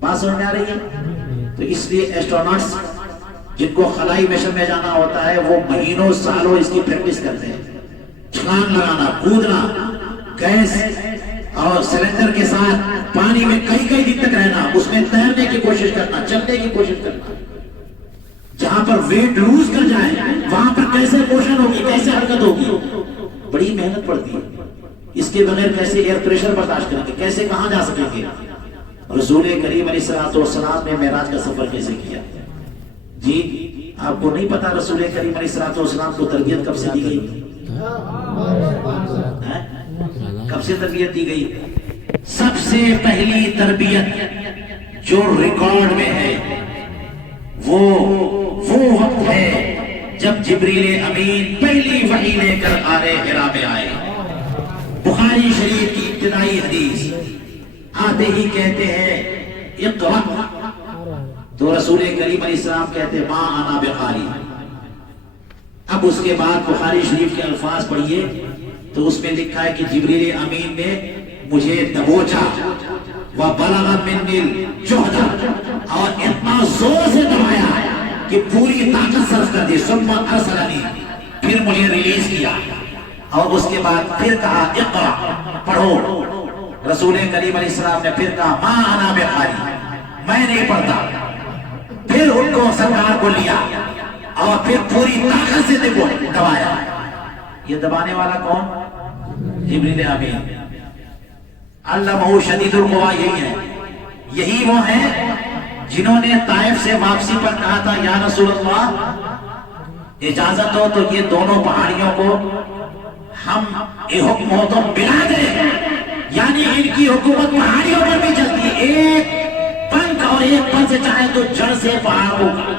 بات سمجھ میں آ رہی ہے؟ تو اس لیے ایسٹروناٹس جن کو خلائی مشن میں جانا ہوتا ہے وہ مہینوں سالوں اس کی پریکٹس کرتے ہیں. چھلانگ لگانا، کودنا، گیس اور سلنڈر کے ساتھ پانی میں کئی دن تک رہنا، اس میں تیرنے کی کوشش کرنا، چلنے کی کوشش کرنا. جہاں پر ویٹ لوز کر جائے وہاں پر کیسے موشن ہوگی، کیسے حرکت ہوگی، بڑی محنت پڑتی ہے. اس کے بغیر کیسے ایئر پریشر برداشت کریں گے، کیسے کہاں جا سکیں گے. رسول کریم علیہ السلام نے معراج کا سفر کیسے کیا؟ جی آپ کو نہیں پتا رسول کریم علیہ السلام کو تربیت کب سے دی گئی؟ کب سے تربیت دی گئی؟ سب سے پہلی تربیت جو ریکارڈ میں ہے وہ وقت ہے جب جبریل امین پہلی وحی لے کر غار حرا میں آئے. بخاری شریف کی ابتدائی حدیث، آتے ہی کہتے ہیں اقرأ، تو رسول کریم علیہ السلام کہتے ہیں ما انا بقاری. اب اس کے بعد بخاری شریف کے الفاظ پڑھیے تو اس میں لکھا ہے کہ جبریل امین نے مجھے دبوچا، وبلغ منی الجہد، اور اتنا زور سے دبایا کہ پوری طاقت صرف کر دی. ثم ارسلنی، پھر مجھے ریلیز کیا اور اس کے بعد پھر کہا اقرأ، پڑھو. رسول کریم علیہ السلام نے پھر کہا ما انا بقاری، میں نہیں پڑھتا. پھر ان کو سرکار کو لیا اور پھر پوری طاقت سے دبایا. یہ دبانے والا کون؟ جبریل امین. علمہ شدید القویٰ، یہی ہے، یہی وہ ہیں جنہوں نے طائف سے واپسی پر کہا تھا یا رسول اللہ اجازت ہو تو یہ دونوں پہاڑیوں کو ہم یہ حکم ہو تو ملا دیں. یعنی ان کی حکومت پہاڑیوں پر بھی چلتی ہے، ایک پنکھ اور ایک پر سے چاہے تو جڑ سے پہاڑ ہوگا.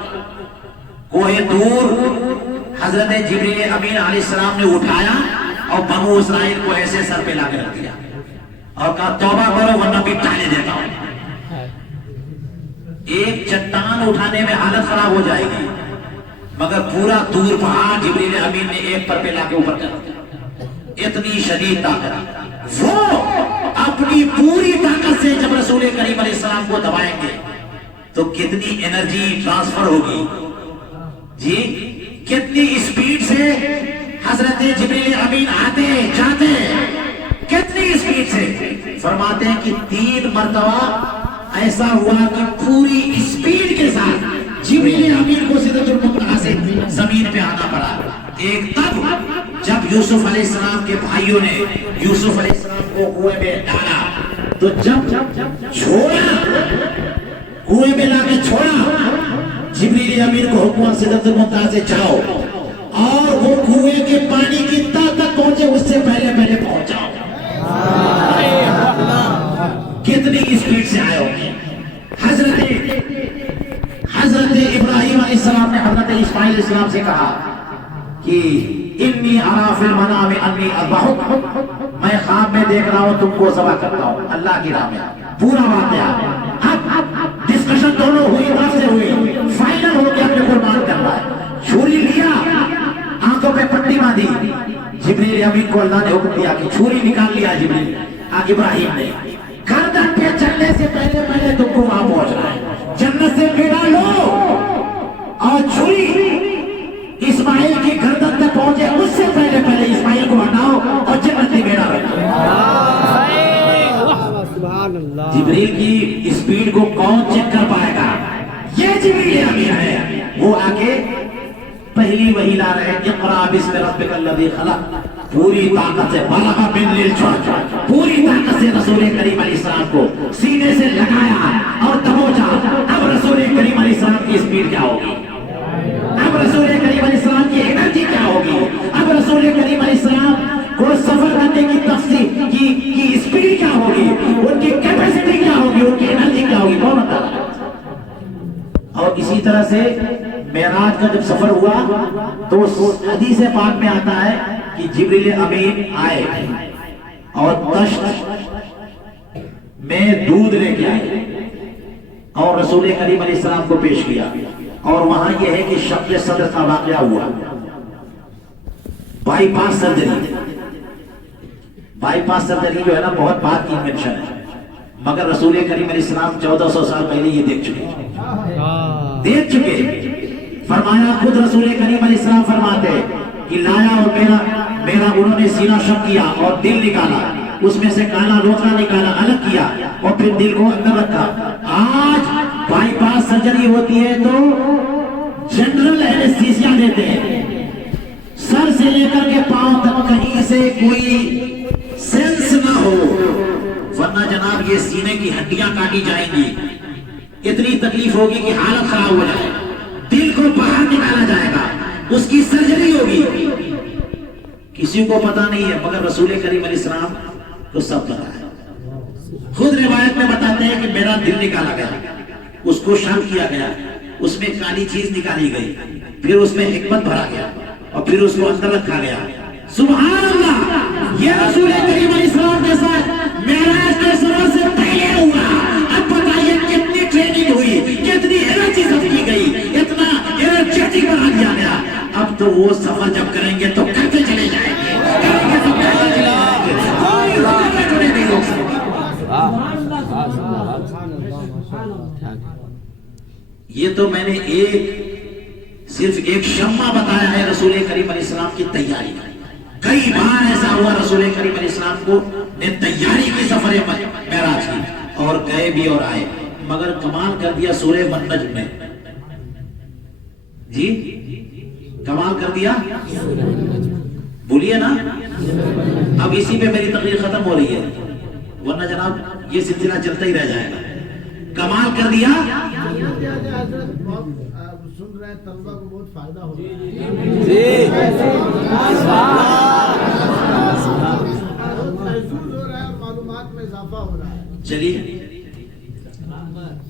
کوہ دور حضرت جبریل امین علیہ السلام نے اٹھایا اور بنو اسرائیل کو ایسے سر پہ لا کے رکھ دیا اور کہا توبہ کرو ورنہ بھی ٹالے دیتا ہوں. ایک چٹان اٹھانے میں حالت خراب ہو جائے گی، مگر پورا دور پہاڑ جبریل امین نے ایک پر پہ لا کے اوپر کر دیا. اتنی شدید طاقت. وہ اپنی پوری طاقت سے جب رسول کریم علیہ السلام کو دبائیں گے تو کتنی انرجی ٹرانسفر ہوگی. جی کتنی اسپیڈ سے حضرت جبریل امین آتے جاتے، کتنی اسپیڈ سے. فرماتے ہیں کہ 3 مرتبہ ایسا ہوا کہ پوری اسپیڈ کے ساتھ جبریل امین کو سدرۃ المنتہا سے زمین پہ آنا پڑا. ایک تب جب یوسف علیہ السلام کے بھائیوں نے یوسف علیہ السلام کو کنویں میں ڈالا تو جب چھوڑا، کنویں میں لا کے چھوڑا، جبریل امین کو حکم سدرۃ المنتہا سے جاؤ اور وہ کنویں کے پانی کی تہ تک پہنچے اس سے پہلے پہنچ جاؤ. کتنی اسپیڈ سے آئے ہوگے. حضرت ابراہیم علیہ السلام نے حضرت اسماعیل علیہ السلام سے کہا کہ انی ارا فی المنام انی اذبحک، میں خواب میں دیکھ رہا ہوں تم کو ذبح کرتا ہوں اللہ کی راہ میں. پورا واقعہ اب ڈسکشن دونوں ہوئی، طرف سے ہوئی، فائنل ہو کے اپنے قربان کرنا ہے. چھری لیا، آنکھوں پہ پٹی باندھی. جبریل امین کو اللہ نے حکم دیا کہ چھری نکال لیا. جبریل ابراہیم نے گردن پہ چلنے سے پہلے تم کو وہاں پہنچنا ہے. جنت سے بیڑا لو اور چھری جبریل کی اسپیڈ کو کون چیک کر پائے گا؟ یہ جبریل امین ہے. وہ آگے پہلی وحی لا رہے ہیں، اقرا بسم ربک الذی خلق. پوری طاقت سے بالغ من للجوع، پوری طاقت سے رسول کریم علیہ السلام کو سینے سے لگایا اور دبوچا. اب رسول کریم علیہ السلام کی اسپیڈ کیا ہوگی؟ اب رسول کریم علیہ السلام کی انرجی کیا ہوگی؟ اب رسول کریم علیہ السلام کو سفر کرنے کی تفصیل کی اسپیڈ کیا ہوگی؟ ان کی کیپیسٹی کیا ہوگی؟ ان کی انرجی کیا ہوگی؟ کون بتا رہا ہے؟ اور اسی طرح سے معراج کا جب سفر ہوا تو حدیث پاک میں آتا ہے کہ جبریل امین آئے اور دشت میں دودھ لے کے آئے اور رسول کریم علیہ السلام کو پیش کیا. اور وہاں یہ ہے کہ شق صدر کا واقعہ ہوا. By pass surgery, by pass surgery جو ہے نا بہت بات کی انوینشن ہے، مگر رسول کریم علیہ السلام 1400 سال پہلے یہ دیکھ چکے. فرمایا خود رسول کریم علیہ السلام فرماتے کہ لایا اور میرا انہوں نے سینہ شق کیا اور دل نکالا، اس میں سے کالا روتھڑا نکالا، الگ کیا اور پھر دل کو اندر رکھا. آج بائی پاس سرجری ہوتی ہے تو جنرل اینستھیسیا دیتے ہیں، سر سے لے کر کے پاؤں تک کہیں سے کوئی سینس نہ ہو، ورنہ جناب یہ سینے کی ہڈیاں کاٹی جائیں گی، اتنی تکلیف ہوگی کہ حالت خراب ہو جائے. دل کو باہر نکالا جائے گا، اس کی سرجری ہوگی. کسی کو پتا نہیں ہے مگر رسول کریم علیہ السلام کو سب پتا ہے. خود روایت میں بتاتے ہیں کہ میرا دل نکالا گیا، اس کو شام کیا گیا، اس میں کالی چیز نکالی گئی، پھر اس میں حکمت بھرا گیا اور پھر اس کو اندر رکھا گیا. سبحان اللہ، یہ رسول کریم علیہ السلام کے ساتھ معراج کے سفر سے پہلے ہوا. اب بتائیے کتنی ٹریننگ ہوئی، کتنی انرجی سب کی گئی، اتنا انرجیٹک بنا دیا گیا. اب تو وہ سفر جب کریں گے تو کرتے چلے جائیں گے، کریں گے تو کرتے چلے جائیں گے، کوئی رکاوٹ نہیں ہو سکتی. یہ تو میں نے صرف ایک شمع بتایا ہے رسول کریم علیہ السلام کی تیاری. کئی بار ایسا ہوا رسول کریم علیہ السلام کو نے تیاری کی سفر معراج کی اور گئے بھی اور آئے، مگر کمال کر دیا سورہ والنجم نے. جی کمال کر دیا، بولیے نا. اب اسی پہ میری تقریر ختم ہو رہی ہے، ورنہ جناب یہ سلسلہ چلتا ہی رہ جائے گا. کمال کر دیا. سن رہے ہیں طلبہ کو بہت فائدہ ہو رہا ہے، معلومات میں اضافہ ہو رہا ہے. چلیے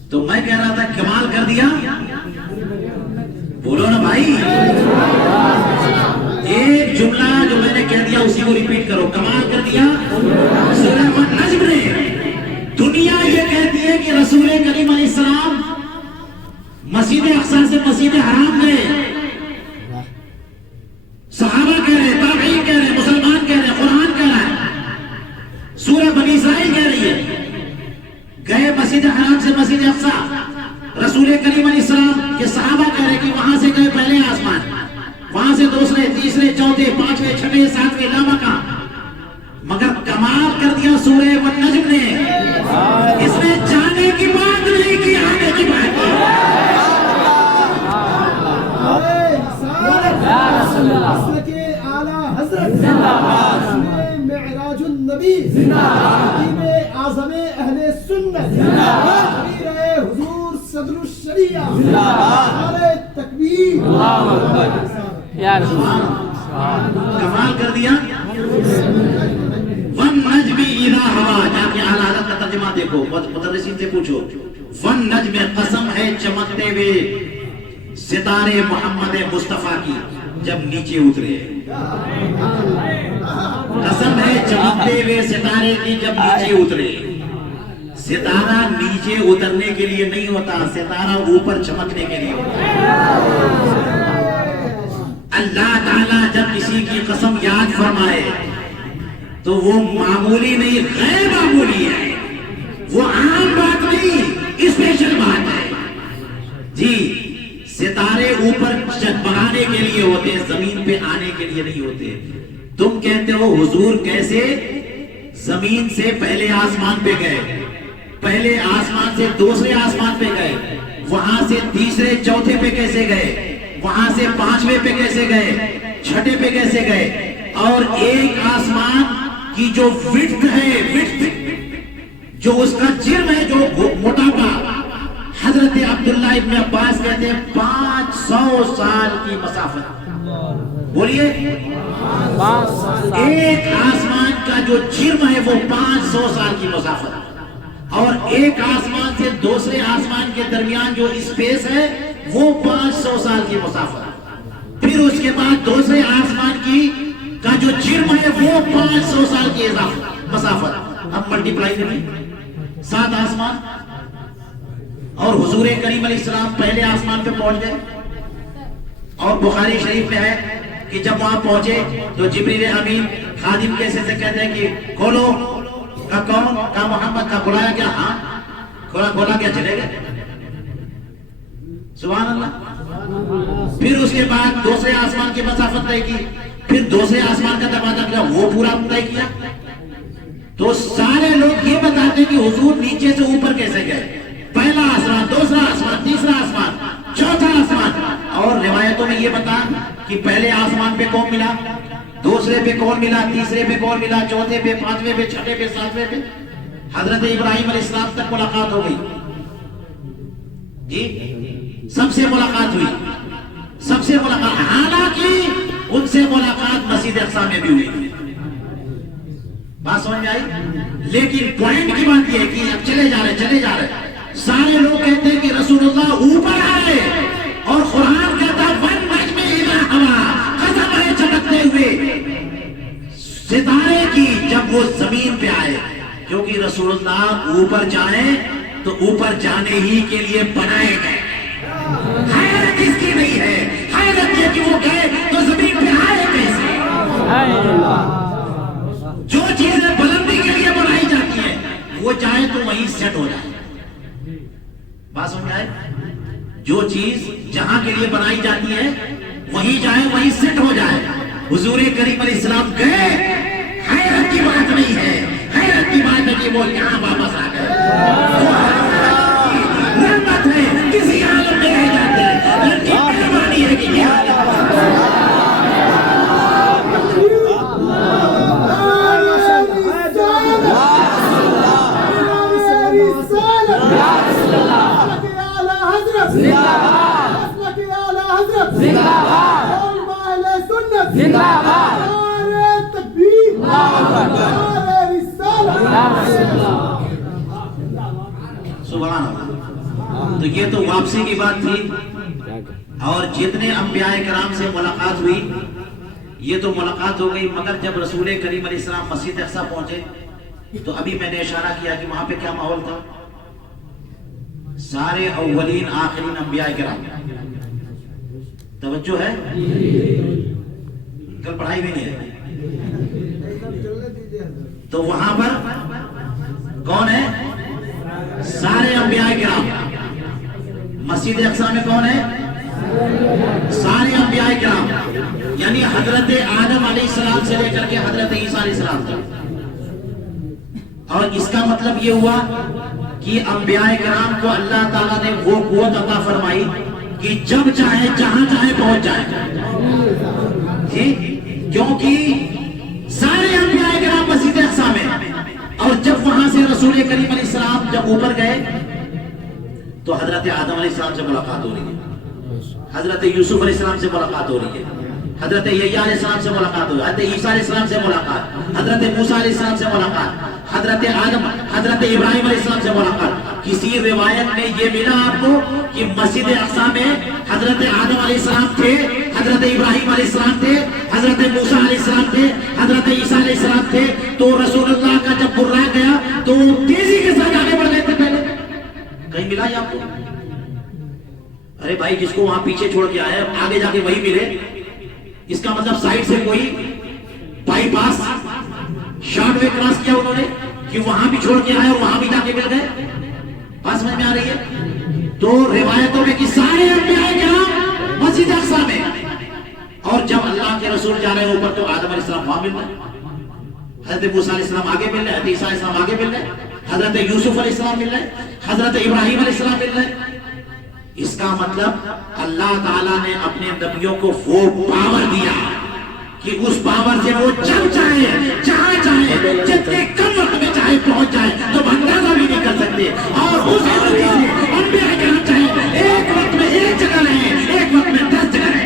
تو میں کہہ رہا تھا کمال کر دیا، بولو نا بھائی. ایک جملہ جو میں نے کہہ دیا اسی کو ریپیٹ کرو. کمال کر دیا. سورہ والنجم نے دنیا یہ کہتی ہے کہ رسول کریم علیہ السلام مسجد اقصی سے مسجد حرام گئے. صحابہ کہہ رہے، تابعین کہہ رہے، مسلمان کہہ رہے، قرآن کہہ رہا ہے، سورہ بنی اسرائیل کہہ رہی ہے. گئے مسجد حرام سے مسجد اقصی، رسول کریم علیہ السلام کے صحابہ کہہ رہے کہ وہاں سے گئے پہلے آسمان، وہاں سے دوسرے، تیسرے، چوتھے، پانچویں، چھٹے، ساتویں، لامکاں. مگر کمال کر دیا سورہ والنجم نے. اس نے جانے کی بات نہیں کی، آنے کی بات کی. معراج النبی، حکیم اعظم اہل سنت، حضور صدر الشریعہ، نعرہ تکبیر. کمال کر دیا. والنجم اذا ہوا، جا کے اعلیٰ حضرت کا ترجمہ دیکھو، مدرسین سے پوچھو. والنجم قسم ہے چمکتے ہوئے ستارے محمد مصطفیٰ کی جب نیچے اترے. قسم ہے چمکتے ہوئے ستارے کی جب نیچے اترے. ستارہ نیچے اترنے کے لیے نہیں ہوتا، ستارہ اوپر چمکنے کے لیے ہوتا ہے. اللہ تعالیٰ جب کسی کی قسم یاد فرمائے تو وہ معمولی نہیں، غیر معمولی ہے. وہ عام بات نہیں، اسپیشل بات ہے. جی ستارے اوپر چمکانے کے لیے ہوتے، زمین پہ آنے کے لیے نہیں ہوتے. تم کہتے ہو حضور کیسے زمین سے پہلے آسمان پہ گئے، پہلے آسمان سے دوسرے آسمان پہ گئے، وہاں سے تیسرے چوتھے پہ کیسے گئے، وہاں سے پانچویں پہ کیسے گئے، چھٹے پہ کیسے گئے، اور ایک آسمان کی جو وڈتھ ہے، وڈتھ جو اس کا جرم ہے، جو موٹاپا، حضرت عبداللہ ابن عباس کہتے ہیں 500 سال کی مسافت. بولیے، ایک آسمان کا جو جرم ہے وہ 500 سال کی مسافت، اور ایک آسمان سے دوسرے آسمان کے درمیان جو اسپیس ہے وہ 500 سال کی مسافت. پھر اس کے بعد دوسرے آسمان کی کا جو جرم ہے وہ 500 سال کی مسافت. اب ملٹیپلائی کریں، 7 آسمان. اور حضور کریم علیہ السلام پہلے آسمان پہ پہنچ گئے، اور بخاری شریف میں ہے کہ جب وہاں پہنچے تو جبریل امین خادم کیسے سے کہتے ہیں کہ کھولو. کہا کون؟ کہا محمد. کا بلایا کیا؟ ہاں. کھولا کیا؟ چلے گئے. سبحان اللہ. پھر اس کے بعد دوسرے آسمان کی مسافت طے کی، پھر دوسرے آسمان کا دروازہ کیا وہ پورا طے کیا. تو سارے لوگ یہ بتاتے کہ حضور نیچے سے اوپر کیسے گئے، پہلا آسمان، دوسرا آسمان، تیسرا آسمان، چوتھا آسمان. اور روایتوں میں یہ بتا کہ پہلے آسمان پہ کون ملا، دوسرے پہ کون ملا، تیسرے پہ کون ملا، چوتھے پہ، پانچویں پہ، چھٹے پہ، ساتویں پہ. حضرت ابراہیم علیہ السلام تک ملاقات ہو گئی جی، سب سے ملاقات ہوئی، سب سے ملاقات. حالانکہ ان سے ملاقات مسجد اقصی میں بھی ہوئی. بات سمجھ میں آئی؟ لیکن پوائنٹ کی بات یہ ہے کہ اب چلے جا رہے سارے لوگ کہتے ہیں کہ رسول اللہ اوپر آئے، اور قرآن کہتا وَالنَّجْمِ إِذَا هَوَىٰ، قسم ہے چمکتے ہوئے ستارے کی جب وہ زمین پہ آئے. کیونکہ رسول اللہ اوپر جائیں تو اوپر جانے ہی کے لیے بنائے گئے. حیرت اس کی نہیں ہے، حیرت یہ کہ وہ گئے تو زمین پہ آئے کیسے. جو چیزیں بلندی کے لیے بنائی جاتی ہیں وہ چاہے تو وہیں سیٹ ہو جائے. بات سمجھ آئے؟ جو چیز جہاں کے لیے بنائی جاتی ہے وہیں جائے، وہیں سیٹ ہو جائے. حضور کریم علیہ السلام گئے، حیرت کی بات نہیں ہے، حیرت کی بات ہے کہ وہ یہاں واپس آ گئے. رحمت ہے، کسی عالم میں رہ جاتے ہیں، لیکن مہربانی ہے کہ یہ سبحان اللہ. تو یہ تو واپسی کی بات تھی. اور جتنے انبیاء کرام سے ملاقات ہوئی یہ تو ملاقات ہو گئی، مگر جب رسول کریم علیہ السلام مسجد اقصی پہنچے تو ابھی میں نے اشارہ کیا کہ وہاں پہ کیا ماحول تھا. سارے اولین آخرین انبیاء کرام. توجہ ہے؟ کل پڑھائی نہیں ہے. تو وہاں پر کون ہے؟ سارے انبیاء کرام. مسجد اقصی میں کون ہے؟ سارے انبیاء کرام، یعنی حضرت آدم علیہ السلام سے لے کر کے حضرت عیسیٰ علیہ السلام تک. اور اس کا مطلب یہ ہوا کہ انبیاء کرام کو اللہ تعالیٰ نے وہ قوت عطا فرمائی کہ جب چاہے جہاں چاہے پہنچ جائے. کیونکہ سارے انبیاء کرام مسجد اقصی میں، اور جب وہاں سے رسول کریم علیہ السلام جب اوپر گئے تو حضرت آدم علیہ السلام سے ملاقات ہو رہی ہے، حضرت یوسف علیہ السلام سے ملاقات ہو رہی ہے، حضرت یحییٰ علیہ السلام سے ملاقات ہو رہی ہے، حضرت عیسیٰ علیہ السلام سے ملاقات، حضرت موسیٰ علیہ السلام سے ملاقات، حضرت آدم، حضرت ابراہیم علیہ السلام سے ملاقات. کسی روایت میں یہ ملا آپ کو کہ مسجد اقصی میں حضرت آدم علیہ السلام تھے، حضرت ابراہیم علیہ السلام تھے، حضرت موسیٰ علیہ السلام تھے، حضرت عیسیٰ علیہ السلام تھے. تو رسول اللہ کا جب براق گیا تو تیزی کے ساتھ آگے بڑھ گئے تھے. پہلے کہیں ملا یا آپ کو؟ ارے بھائی جس کو وہاں پیچھے چھوڑ کے آئے آگے جا کے وہی ملے. اس کا مطلب سائڈ سے کوئی by pass short way cross کیا انہوں نے کہ وہاں بھی چھوڑ کے آئے اور وہاں بھی جا کے مل گئے. بات سمجھ میں آ رہی ہے؟ تو روایتوں میں کہ سارے انبیاء کرام مسجد اقصی میں، اور جب اللہ کے رسول جا رہے ہیں اوپر تو آدم علیہ السلام وہاں مل رہے، حضرت موسیٰ علیہ السلام آگے مل رہے، حضرت عیسیٰ علیہ السلام آگے مل رہے، حضرت یوسف علیہ السلام مل رہے، حضرت ابراہیم علیہ السلام مل رہے. اس کا مطلب اللہ تعالیٰ نے اپنے نبیوں کو وہ پاور دیا کہ اس پاور سے وہ جب چاہے جہاں چاہے جتنے کم وقت میں چاہے پہنچ جائے تو اندازہ بھی نہیں کر سکتے. اور اس عمل سے انبیاء کرام چاہے ایک وقت میں ایک جگہ رہے، ایک وقت میں 10 جگہ رہے.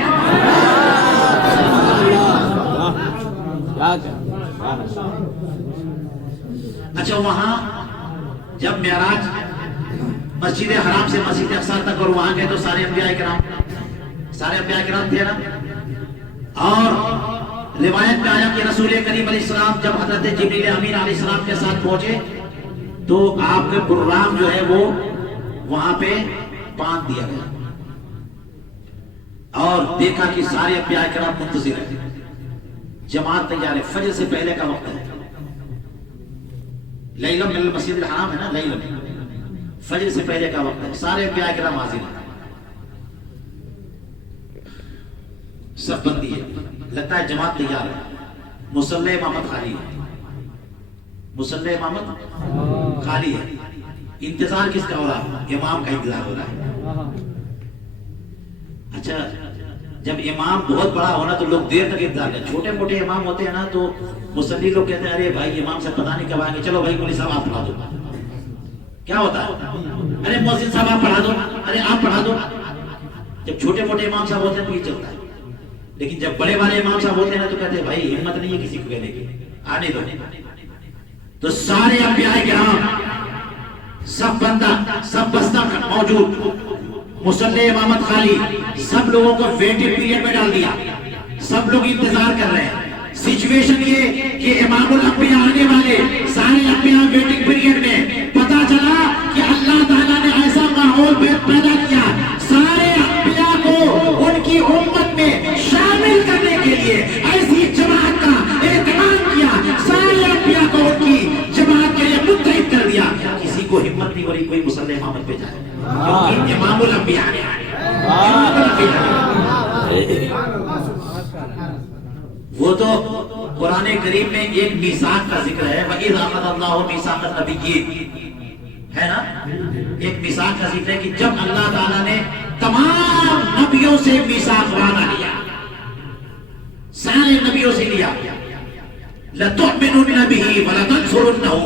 اچھا، وہاں جب معراج مسجد حرام سے مسجد اقصی تک اور وہاں گئے تو سارے انبیاء کرام تھے نا. اور روایت میں آیا کہ رسول کریم علیہ السلام جب حضرت جبریل امین علیہ السلام کے ساتھ پہنچے تو آپ کے پروگرام جو ہے وہ وہاں پہ باندھ دیا گیا اور دیکھا کہ سارے انبیاء کرام منتظر ہیں، جماعت تیار ہے. فجر سے پہلے کا وقت ہے، لیلم من المسجد الحرام ہے نا، لیلم فجر سے پہلے کا وقت ہے. سارے انبیاء کرام حاضر ہیں، سب بندی ہے، لگتا ہے جماعت تیار ہے. مصلی امامت خالی ہے، مصلی امامت خالی ہے. انتظار کس کا ہو رہا ہے؟ امام کا انتظار ہو رہا ہے. اچھا، جب امام بہت بڑا ہونا تو لوگ دیر تک انتظار کرتے. چھوٹے موٹے امام ہوتے ہیں نا تو مصلی لوگ کہتے ہیں ارے بھائی امام سے پتہ نہیں کب آئیں گے، چلو بھائی مولوی صاحب آپ پڑھا دو. کیا ہوتا ہے؟ ارے مؤذن صاحب آپ پڑھا دو، ارے آپ پڑھا دو. جب چھوٹے موٹے امام صاحب ہوتے ہیں تو یہ چلتا ہے. لیکن جب بڑے والے امام صاحب ہوتے ہیں نا تو کہتے ہیں بھائی ہمت نہیں ہے کسی کو کہنے کی، آنے دو. تو سارے انبیاء کرام سب بندہ سب بستہ موجود، مصلی امامت خالی، سب لوگوں کو ویٹنگ پیریڈ میں ڈال دیا. سب لوگ انتظار کر رہے ہیں. سچویشن یہ کہ امام الانبیاء آنے والے، سارے انبیاء ویٹنگ پیریڈ میں. پتا چلا کہ اللہ تعالیٰ نے ایسا ماحول پیدا کیا سارے انبیاء کو ان کی امت میں شامل کرنے کے لیے، ایسی جماعت کا اہتمام کیا، سارے انبیاء کو ان کی جماعت کے لیے متحد کر دیا. کسی کو ہمت نہیں ہو رہی کوئی مصلی امامت پہ جائے، کیونکہ امام الانبیاء نے وہ تو قرآن کریم میں ایک میثاق کا ذکر ہے، وَإِذْ أَخَذَ اللَّهُ مِيثَاقَ النَّبِيِّينَ ہے نا. ایک میثاق کا ذکر ہے کہ جب اللہ تعالیٰ نے تمام نبیوں سے میثاق وعدہ لیا، سارے نبیوں سے لیا، لَتُؤْمِنُنَّ بِهِ وَلَتَنْصُرُنَّهُ،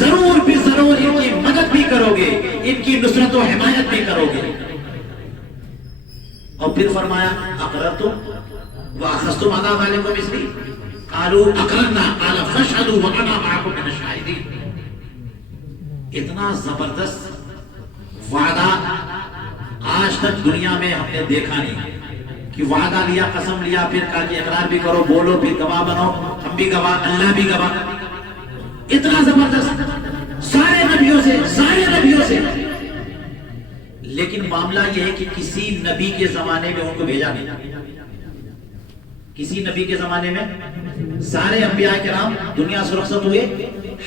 ضرور بھی ضرور ان کی مدد بھی کرو گے، ان کی نصرت و حمایت بھی کرو گے. اور پھر فرمایا اقررتم وَأَخَذْتُمْ عَلَىٰ ذَلِكُمْ مِثْلِي قَالُوا أَقْرَرْنَا قَالَ فَاشْهَدُوا وَأَنَا مَعَكُمْ مِنَ الشَّاهِدِينَ. اتنا زبردست وعدہ آج تک دنیا میں ہم نے دیکھا نہیں کہ وعدہ لیا، قسم لیا، پھر کہا کہ اقرار بھی کرو، بولو، پھر گواہ بنو، ہم بھی گواہ، اللہ بھی گواہ. اتنا زبردست سارے نبیوں سے. لیکن معاملہ یہ ہے کہ کسی نبی کے زمانے میں ان کو بھیجا نہیں. کسی نبی کے زمانے میں سارے انبیاء کرام دنیا سے رخصت ہوئے.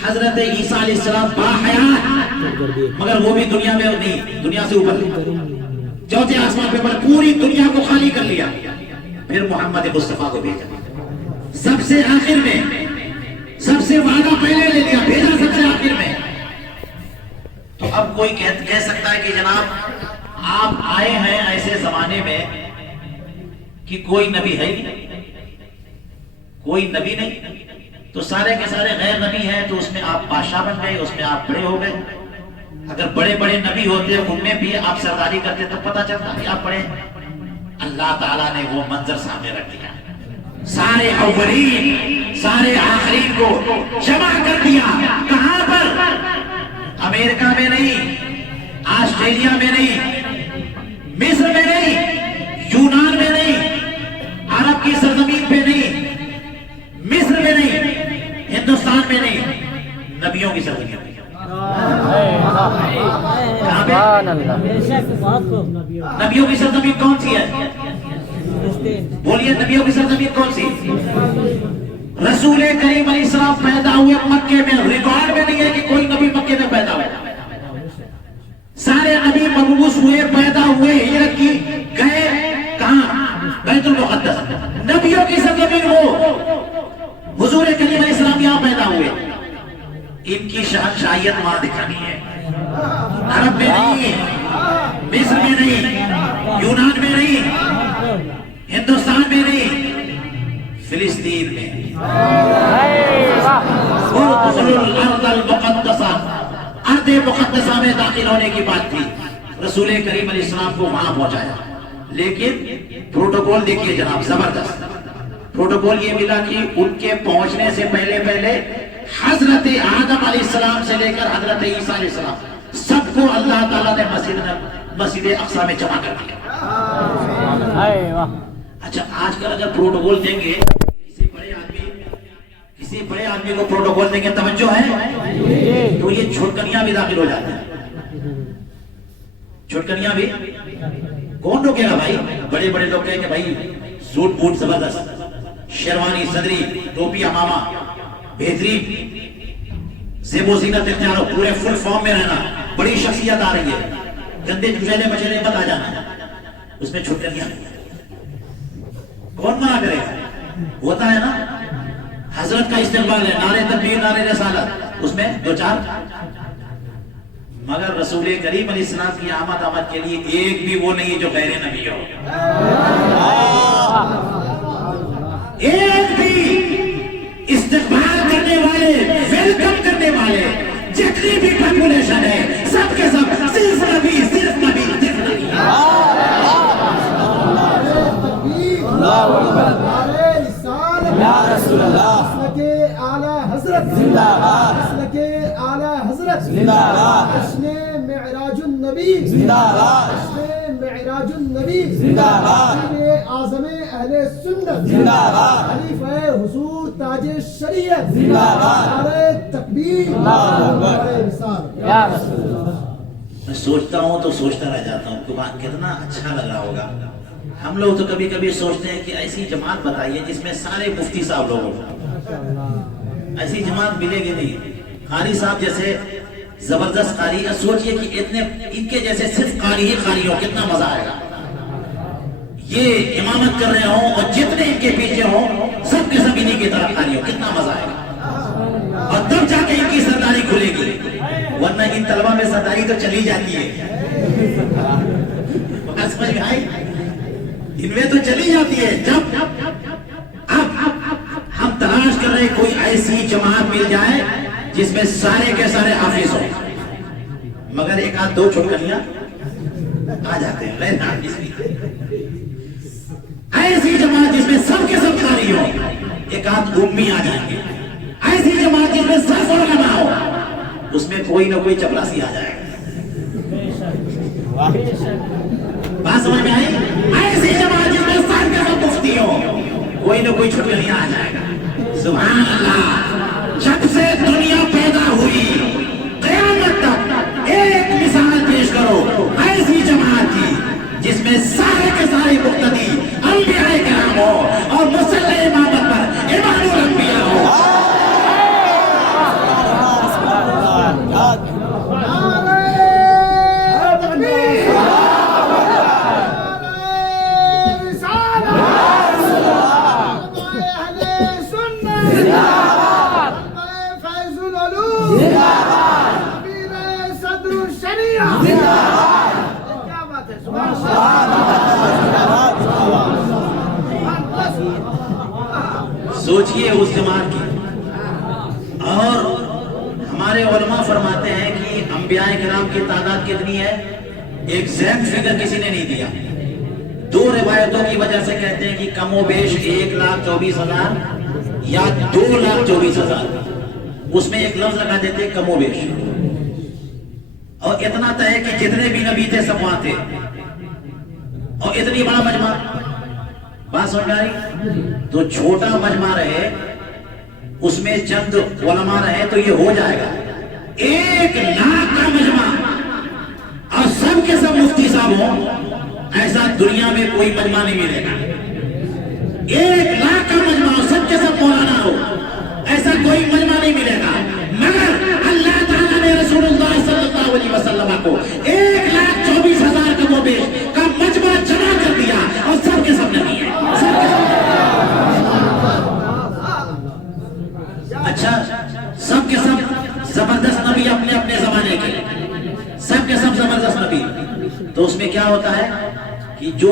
حضرت عیسیٰ علیہ السلام باحیات، مگر وہ بھی دنیا میں نہیں، دنیا سے اوپر چوتھے آسمان پہ پر پوری دنیا کو خالی کر لیا. پھر محمد مصطفیٰ کو بھیجا سب سے آخر میں، سب سے وعدہ پہلے لے لیا، بھیجا سب سے آخر میں. تو اب کوئی کہہ سکتا ہے کہ جناب آپ آئے ہیں ایسے زمانے میں کہ کوئی نبی ہے ہی نہیں، کوئی نبی نہیں، تو سارے کے سارے غیر نبی ہیں، تو اس میں آپ بادشاہ بن گئے، اس میں آپ بڑے ہو گئے. اگر بڑے بڑے نبی ہوتے ان میں بھی آپ سرداری کرتے تو پتہ چلتا کہ آپ بڑے ہیں. اللہ تعالیٰ نے وہ منظر سامنے رکھ دیا، سارے اولین سارے آخرین کو جمع کر دیا. کہاں پر؟ امریکہ میں نہیں، آسٹریلیا میں نہیں، مصر میں نہیں، یونان میں نہیں، عرب کی سرزمین پہ نہیں، مصر میں نہیں، ہندوستان میں نہیں، نبیوں کی سرزمین پہ. نبیوں کی سرزمین کون سی ہے؟ بولیے، نبیوں کی سرزمین کون سی؟ رسول کریم علیہ السلام پیدا ہوئے مکے میں، ریکارڈ میں نہیں ہے کہ کوئی نبی مکے میں پیدا ہوا. سارے نبی مبعوث ہوئے، پیدا ہوئے، ہجرت کی، گئے کہاں؟ بیت المقدس. نبیوں کی سرزمین وہ، حضور کریم علیہ السلام یہاں پیدا ہوئے. ان کی شہنشاہیت فلسطین میں، ادخلوا الارض المقدسہ، ارض مقدسہ میں داخل ہونے کی بات تھی، رسول کریم علیہ السلام کو وہاں پہنچایا، لیکن پروٹوکول دیکھیے جناب، زبردست پروٹوکول یہ ملا کہ ان کے پہنچنے سے پہلے حضرت آدم علیہ السلام سے لے کر حضرت عیسیٰ علیہ السلام سب کو اللہ تعالیٰ نے مسجد اقصی میں جمع کر دیا۔ اچھا آج کل اگر پروٹوکول دیں گے کسی بڑے آدمی کو پروٹوکول دیں گے، توجہ ہے تو یہ چھٹکنیاں بھی داخل ہو جاتے ہیں، چھٹکنیاں بھی کون روکے گا بھائی؟ بڑے بڑے لوگ کہیں کہ بھائی سوٹ بوٹ زبردست، شیروانی صدری ٹوپی امامہ بہترین، زیب و زینت اختیار ہو، پورے فل فارم میں رہنا، بڑی شخصیت آ رہی ہے، گندے چوچھلے مچھلے مت آ جانا، اس میں چھٹکنیاں کون منع کرے گا؟ ہوتا ہے نا، حضرت کا استقبال ہے، نعرے تکبیر نعرے رسالت، اس میں دو چار، مگر رسول کریم علیہ السلام کی آمد کے لیے ایک بھی وہ نہیں جو غیر نبی ہو، ایک بھی استقبال کرنے والے، ویلکم کرنے والے، جتنی بھی پاپولیشن ہے سب کے سب صرف نبی، صرف نبی، صرف نبی۔ اللہ اکبر، یا رسول اللہ، مسلک اعلی حضرت زندہ باد، مسلک اعلی حضرت زندہ باد، جشن معراج النبی زندہ باد، جشن معراج النبی زندہ باد، امام اعظم اہل سنت زندہ باد، خلیفہ حضور تاج شریعت زندہ باد، نعرہ تکبیر، اللہ اکبر، نعرہ رسالت۔ یا رسول اللہ۔ میں سوچتا ہوں تو سوچتا رہ جاتا ہوں کہ وہاں کتنا اچھا لگ رہا ہوگا۔ ہم لوگ تو کبھی کبھی سوچتے ہیں کہ ایسی جماعت بتائیے جس میں سارے مفتی صاحب لوگ ہوں، ایسی جماعت ملے گی نہیں۔ قاری صاحب جیسے زبردست قاری، سوچئے کہ اتنے ان کے جیسے صرف قاری ہی قاری ہو، کتنا مزہ آئے گا۔ یہ امامت کر رہے ہوں اور جتنے ان کے پیچھے ہوں سب کے سب انہی کی طرف قاری ہو، کتنا مزہ آئے گا، اور تب جا کے ان کی سرداری کھلے گی، ورنہ ان طلبہ میں سرداری تو چلی جاتی ہے، سمجھ میں آئی؟ ان میں تو چلی جاتی ہے۔ جب اب ہم تلاش کر رہے کوئی ایسی جماعت مل جائے جس میں سارے کے سارے حافظ ہوں، مگر ایک آدھ دو چھٹکنیاں آ جاتے ہیں، غیر حافظ بھی، ایسی جماعت جس میں سب کے سب قاری ہو، ایک آدھ امی آ جائیں گے، ایسی جماعت جس میں صرف علماء ہو، اس میں کوئی نہ کوئی چپراسی آ جائے گا۔ بات سمجھ میں آئی؟ ایسی جماعت جس میں سب کے سب مفتی ہو، کوئی نہ کوئی چھٹکنیاں آ جائے گا۔ سبحان اللہ، جب سے دنیا پیدا ہوئی قیامت تک ایک مثال پیش کرو ایسی جماعت کی جس میں سارے کے سارے مقتدی انبیاء کرام ہو اور مسلح امامت پر امام الانبیاء ہو۔ سوچئے اس جماعت کی، اور ہمارے علماء فرماتے ہیں کہ انبیاء کرام کی تعداد کتنی ہے، ایگزیکٹ فگر کسی نے نہیں دیا، دو روایتوں کی وجہ سے کہتے ہیں کہ کم و بیش 1,24,000 یا 2,24,000، اس میں ایک لفظ لگا دیتے ہیں کم و بیش، اور اتنا طے کہ جتنے بھی نبی تھے سب وہاں تھے، اور اتنی بڑا مجمع، بات سمجھ آئی؟ تو چھوٹا مجمع رہے اس میں چند علماء رہے تو یہ ہو جائے گا، 1,00,000 کا مجمع اور سب کے سب مفتی صاحب ہوں، ایسا دنیا میں کوئی مجمع نہیں ملے گا۔ 1,00,000 کا مجمع اور سب کے سب مولانا ہو، ایسا کوئی مجمع نہیں ملے گا، مگر اللہ تعالیٰ نے رسول اللہ صلی اللہ علیہ وسلم کو 1,24,000 کا وہ بیش کا مجمع جمع کر دیا، اور سب کے سب نبی ہیں، سب کے سب۔ اچھا سب کے سب زبردست نبی اپنے اپنے زمانے کے، سب کے سب زبردست نبی، تو اس میں کیا ہوتا ہے کہ جو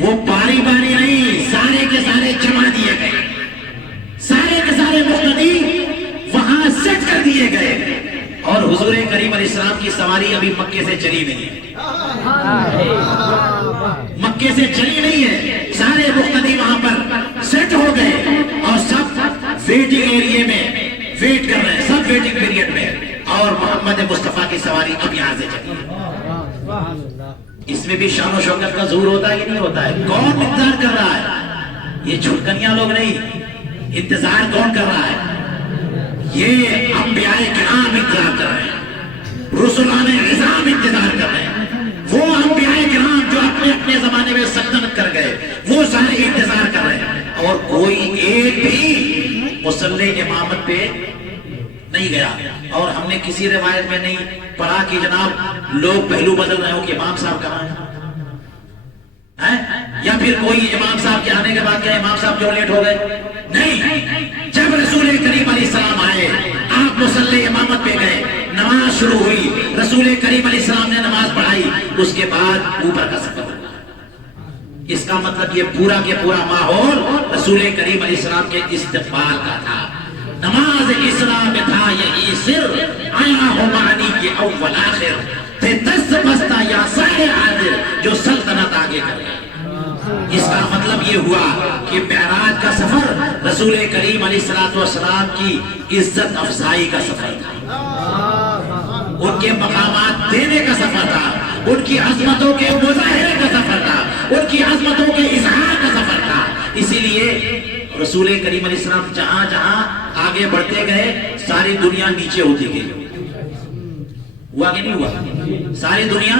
وہ باری باری نہیں، سارے کے سارے جمع دیے گئے، سارے کے سارے مقتدی وہاں سیٹ کر دیے گئے، اور حضور کریم علیہ السلام کی سواری ابھی مکے سے چلی نہیں ہے، مکے سے چلی نہیں ہے، سارے مقتدی وہاں پر سیٹ ہو گئے اور سب ویٹنگ ایریے میں ویٹ کر رہے ہیں، سب ویٹنگ پیریڈ میں، اور محمد مصطفیٰ کی سواری اب یہاں سے چلی ہے۔ اس میں بھی شان و شوکت کا ظہور ہوتا ہے کہ نہیں ہوتا ہے؟ کون انتظار کر رہا ہے؟ یہ چھٹکنیاں لوگ نہیں، انتظار کون کر رہا ہے؟ یہ انبیاء کرام انتظار کر رہے ہیں، رسولان عظام انتظار کر رہے ہیں، وہ انبیاء کرام جو اپنے اپنے زمانے میں سلطنت کر گئے وہ سارے انتظار کر رہے ہیں، اور کوئی ایک بھی مصلی امامت پہ نہیں گیا، اور ہم نے کسی روایت میں نہیں پڑھا کہ جناب لوگ پہلو بدل رہے ہو کہ امام صاحب کہاں ہیں، یا پھر کوئی امام صاحب کے آنے کے بعد کہ امام صاحب جو لیٹ ہو گئے، نہیں، جب رسول کریم علیہ السلام آئے آپ مصلی امامت پہ گئے، نماز شروع ہوئی، رسول کریم علیہ السلام نے نماز پڑھائی، اس کے بعد اوپر کا سفر ہوا۔ اس کا مطلب یہ پورا کے پورا ماحول رسول کریم علیہ السلام کے استقبال کا تھا۔ نماز اسلام میں تھا یہی سر، آیا ہو معنی کے اول آخر، تھے دست بستہ یا سارے حاضر جو سلطنت آگے کر گئے۔ اس کا مطلب یہ ہوا کہ معراج کا سفر رسول کریم علیہ السلام کی عزت افزائی کا سفر تھا، ان کے مقامات دینے کا سفر تھا، ان کی عظمتوں کے مظاہرے کا سفر تھا، ان کی عظمتوں کے اظہار کا سفر تھا۔ اسی لیے رسول کریم علیہ السلام جہاں جہاں آگے بڑھتے گئے ساری دنیا نیچے ہوتی گئی، ہوا کہ نہیں ہوا؟ ساری دنیا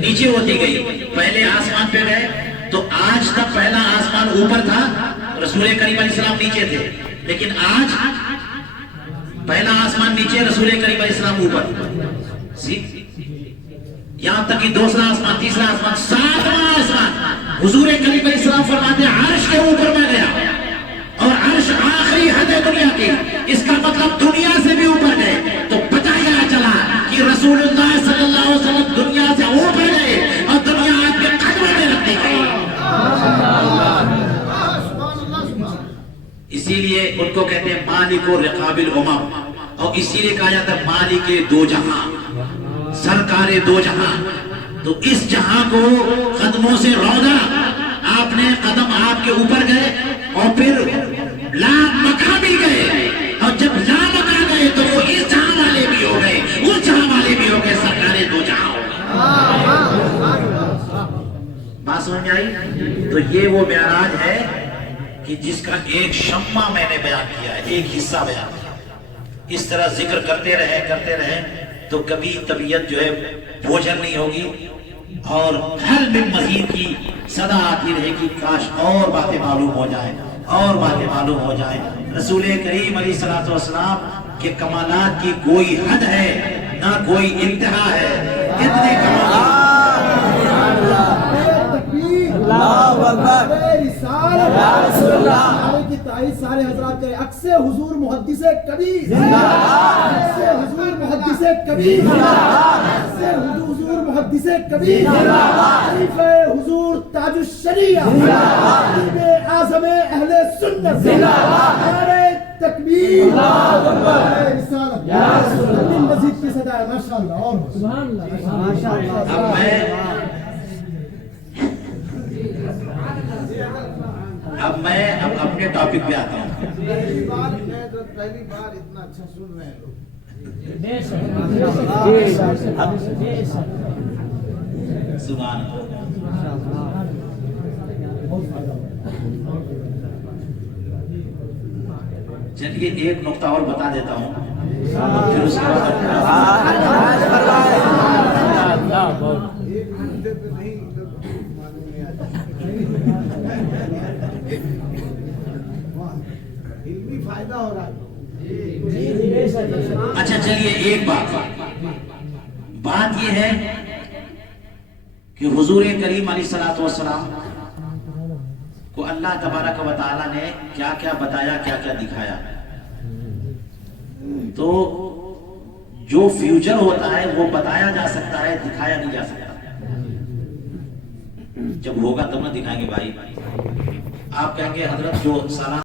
نیچے ہوتی گئی، پہلے آسمان پہ گئے تو آج تک پہلا آسمان اوپر تھا، رسول کریم علیہ السلام نیچے تھے، لیکن آج پہلا آسمان نیچے، رسول کریم علیہ السلام اوپر، یہاں تک کہ دوسرا آسمان، تیسرا آسمان، ساتواں آسمان، حضور کریم علیہ السلام فرماتے ہیں عرش کے اوپر میں گیا، اور عرش آخری حد ہے دنیا کی، اس کا مطلب دنیا سے بھی اوپر گئے، تو پتہ کیا چلا کہ رسول اللہ صلی اللہ علیہ وسلم دنیا سے اوپر گئے اور دنیا آپ کے قدموں میں رکھ دی گئی۔ اسی لیے ان کو کہتے ہیں مالک و رقاب الامم، اور اسی لیے کہا جاتا ہے مالک دو جہاں، سرکار دو جہاں۔ تو اس جہاں کو قدموں سے رودا، آپ نے قدم آپ کے اوپر گئے اور پھر لا مکہ بھی گئے، اور جب لا مکہ گئے تو وہ اس جہاں والے بھی ہو گئے، اس جہاں والے بھی ہو گئے، سرکار دو جہاں ہو گئے۔ بات سمجھ میں آئی؟ تو یہ وہ معراج ہے کہ جس کا ایک شمع میں نے بیان کیا ہے، ایک حصہ بیان کیا۔ اس طرح ذکر کرتے رہے تو کبھی طبیعت جو ہے بوجھل نہیں ہوگی، اور ہر من مزید کی صدا آتی رہے گی، کاش اور باتیں معلوم ہو جائیں، اور باتیں معلوم ہو جائیں۔ رسول کریم علیہ السلام کے کمالات کی کوئی حد ہے نہ کوئی انتہا ہے، اتنے کمالات۔ سارے حضرات کرے عکس حضور محدث کبیر، عکس حضور محدث کبیر، عکس حضور محدث کبیر، خلیفہ حضور تاج الشریعہ، خطیب اعظم اہل سنت، نعرہ تکبیر، رسالت، مزید کی صدا ہے، ماشاءاللہ، اور سبحان اللہ، ماشاءاللہ۔ اب میں اپنے ٹاپک پہ آتا ہوں۔ پہلی بار اتنا اچھا سن رہے ہیں لوگ۔ سبحان اللہ۔ چلیے ایک نقطہ اور بتا دیتا ہوں، پھر اس کے فائدہ ہو رہا ہے۔ اچھا چلیے ایک بات یہ ہے کہ حضور کریم علیہ السلام کو اللہ تبارک و تعالیٰ نے کیا کیا بتایا، کیا کیا دکھایا۔ تو جو فیوچر ہوتا ہے وہ بتایا جا سکتا ہے، دکھایا نہیں جا سکتا۔ جب ہوگا تب نہ دکھائیں گے بھائی. آپ کہیں گے حضرت جو سالانہ